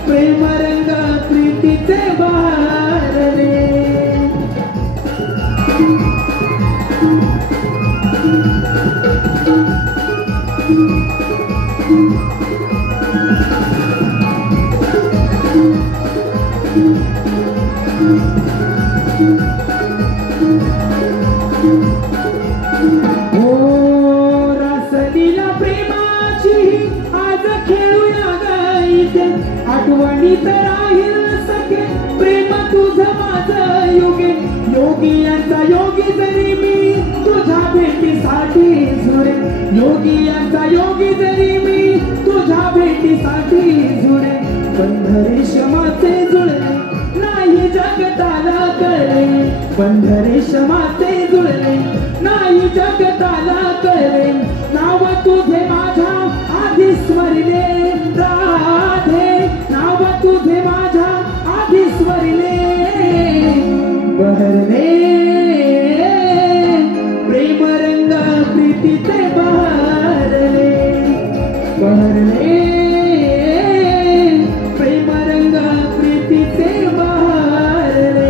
प्रेम रंग प्रीतीचे बहरले आठवणीत राहील सखे प्रेम तुझं माझं योगी योगी यांचा योगी जरी मी तुझ्या भेटीसाठी झुरे योगी यांचा योगी जरी मी तुझ्या भेटीसाठी झुरे बंधरे क्षमाचे जुळले नाही जगताला कळले बंधरे क्षमाचे जुळले नाही जगताला कळले नाव तुझे माझ्या आधी स्मरले राधे नाव तुझे माझ्या आधी स्मरले बहरले प्रेम रंग प्रीतीचे बहरले बहरले प्रेम रंग प्रीतीचे बहरले